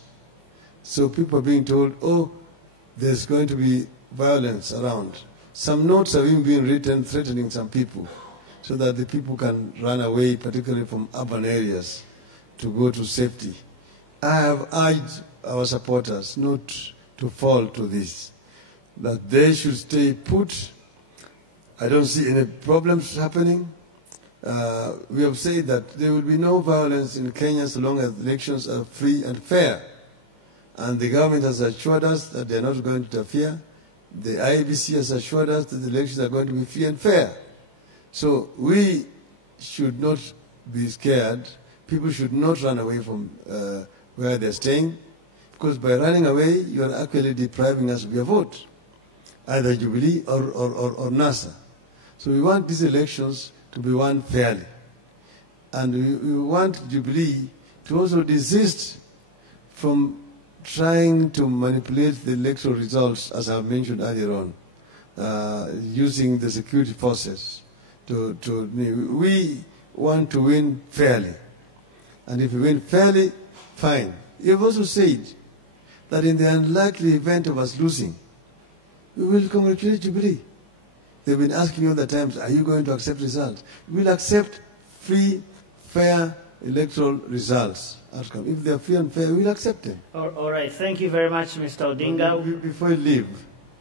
So people are being told, oh, there's going to be violence around. Some notes have even been written threatening some people so that the people can run away, particularly from urban areas, to go to safety. I have urged our supporters not to fall to this, that they should stay put. I don't see any problems happening. We have said that there will be no violence in Kenya so long as elections are free and fair. And the government has assured us that they are not going to interfere. The IEBC has assured us that the elections are going to be free and fair. So we should not be scared. People should not run away from where they're staying, because by running away, you are actually depriving us of your vote, either Jubilee or NASA. So we want these elections to be won fairly. And we want Jubilee to also desist from trying to manipulate the electoral results, as I mentioned earlier on, using the security forces. We want to win fairly. And if we win fairly, Fine. You've also said that in the unlikely event of us losing, we will congratulate Jubilee. They've been asking you all the times, are you going to accept results? We will accept free, fair electoral results. Outcome. If they are free and fair, we will accept them. All right. Thank you very much, Mr. Odinga. Before you leave,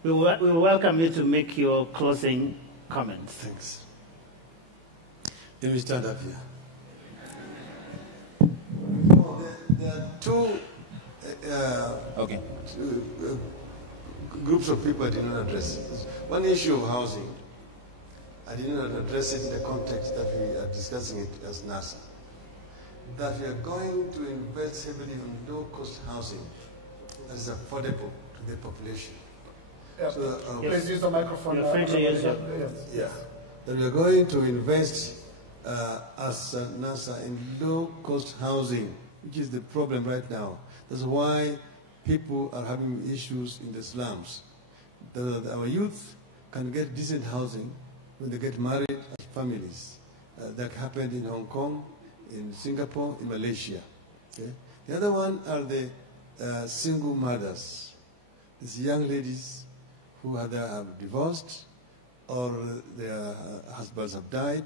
we will welcome you to make your closing comments. Thanks. Let me stand up here. There are two groups of people I did not address. One issue of housing. I did not address it in the context that we are discussing it as NASA. That we are going to invest heavily on low-cost housing that is affordable to the population. Yeah, so, please use the microphone. You're free to use it. Yeah. That we are going to invest as NASA in low-cost housing, which is the problem right now. That's why people are having issues in the slums. That our youth can get decent housing when they get married as families. That happened in Hong Kong, in Singapore, in Malaysia. Okay? The other one are the single mothers. These young ladies who either have divorced, or their husbands have died,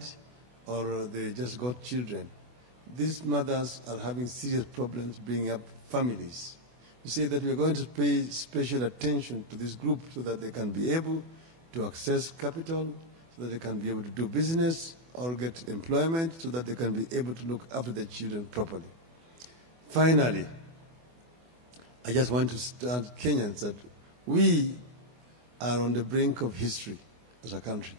or they just got children. These mothers are having serious problems bringing up families. We say that we are going to pay special attention to this group so that they can be able to access capital, so that they can be able to do business or get employment, so that they can be able to look after their children properly. Finally, I just want to start Kenyans that we are on the brink of history as a country.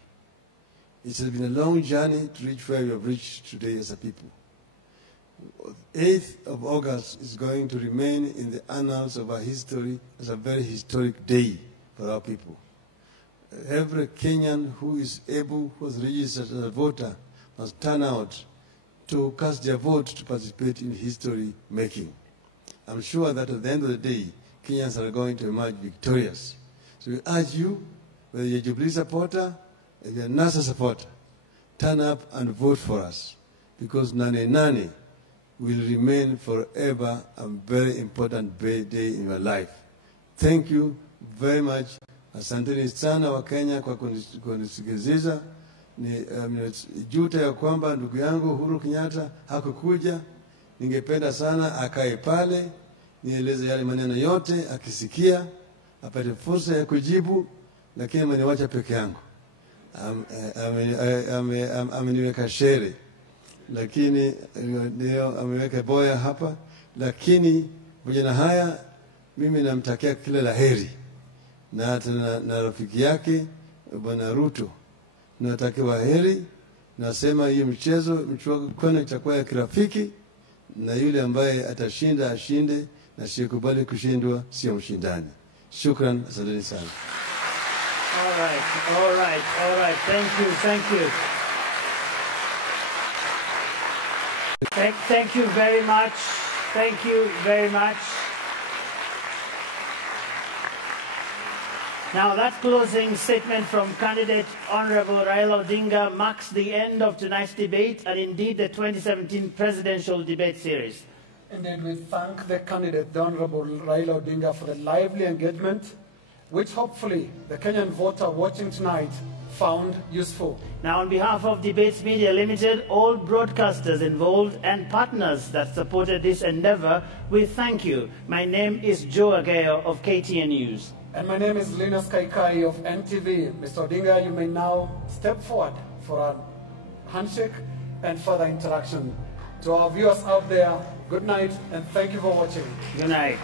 It has been a long journey to reach where we have reached today as a people. 8th of August is going to remain in the annals of our history as a very historic day for our people. Every Kenyan who is able, who is registered as a voter, must turn out to cast their vote to participate in history making. I'm sure that at the end of the day, Kenyans are going to emerge victorious. So we urge you, whether you're a Jubilee supporter, if you're a NASA supporter, turn up and vote for us, because Nane Nane will remain forever a very important day in your life. Thank you very much. Asanteni sana wa Kenya kwa kunisikiliza. Ni juta ya kwamba ndugu yangu Uhuru Kenyatta hakukuja. Ningependa sana akae pale, nieleze yale maneno yote, akisikia apate fursa ya kujibu, lakini ameniwacha peke yangu. Ameniweka shere, lakini ndio ameweka boya hapa, lakini pamoja na haya mimi namtakia kila laheri na rafiki yake Bwana Ruto. Natakia heri, nasema hii mchuano itakuwa ya kirafiki, na yule ambaye atashinda ashinde, na sikubali kushindwa sio mshindani. Shukran, asante sana. All right. Thank you. Thank you very much. Thank you very much. Now that closing statement from candidate Honorable Raila Odinga marks the end of tonight's debate and indeed the 2017 presidential debate series. Indeed, we thank the candidate, the Honorable Raila Odinga, for the lively engagement, which hopefully the Kenyan voter watching tonight found useful. Now, on behalf of Debates Media Limited, all broadcasters involved and partners that supported this endeavor, we thank you. My name is Joe Ageo of KTN News. And my name is Linus Kaikai of NTV. Mr. Odinga, you may now step forward for a handshake and further interaction. To our viewers out there, good night and thank you for watching. Good night.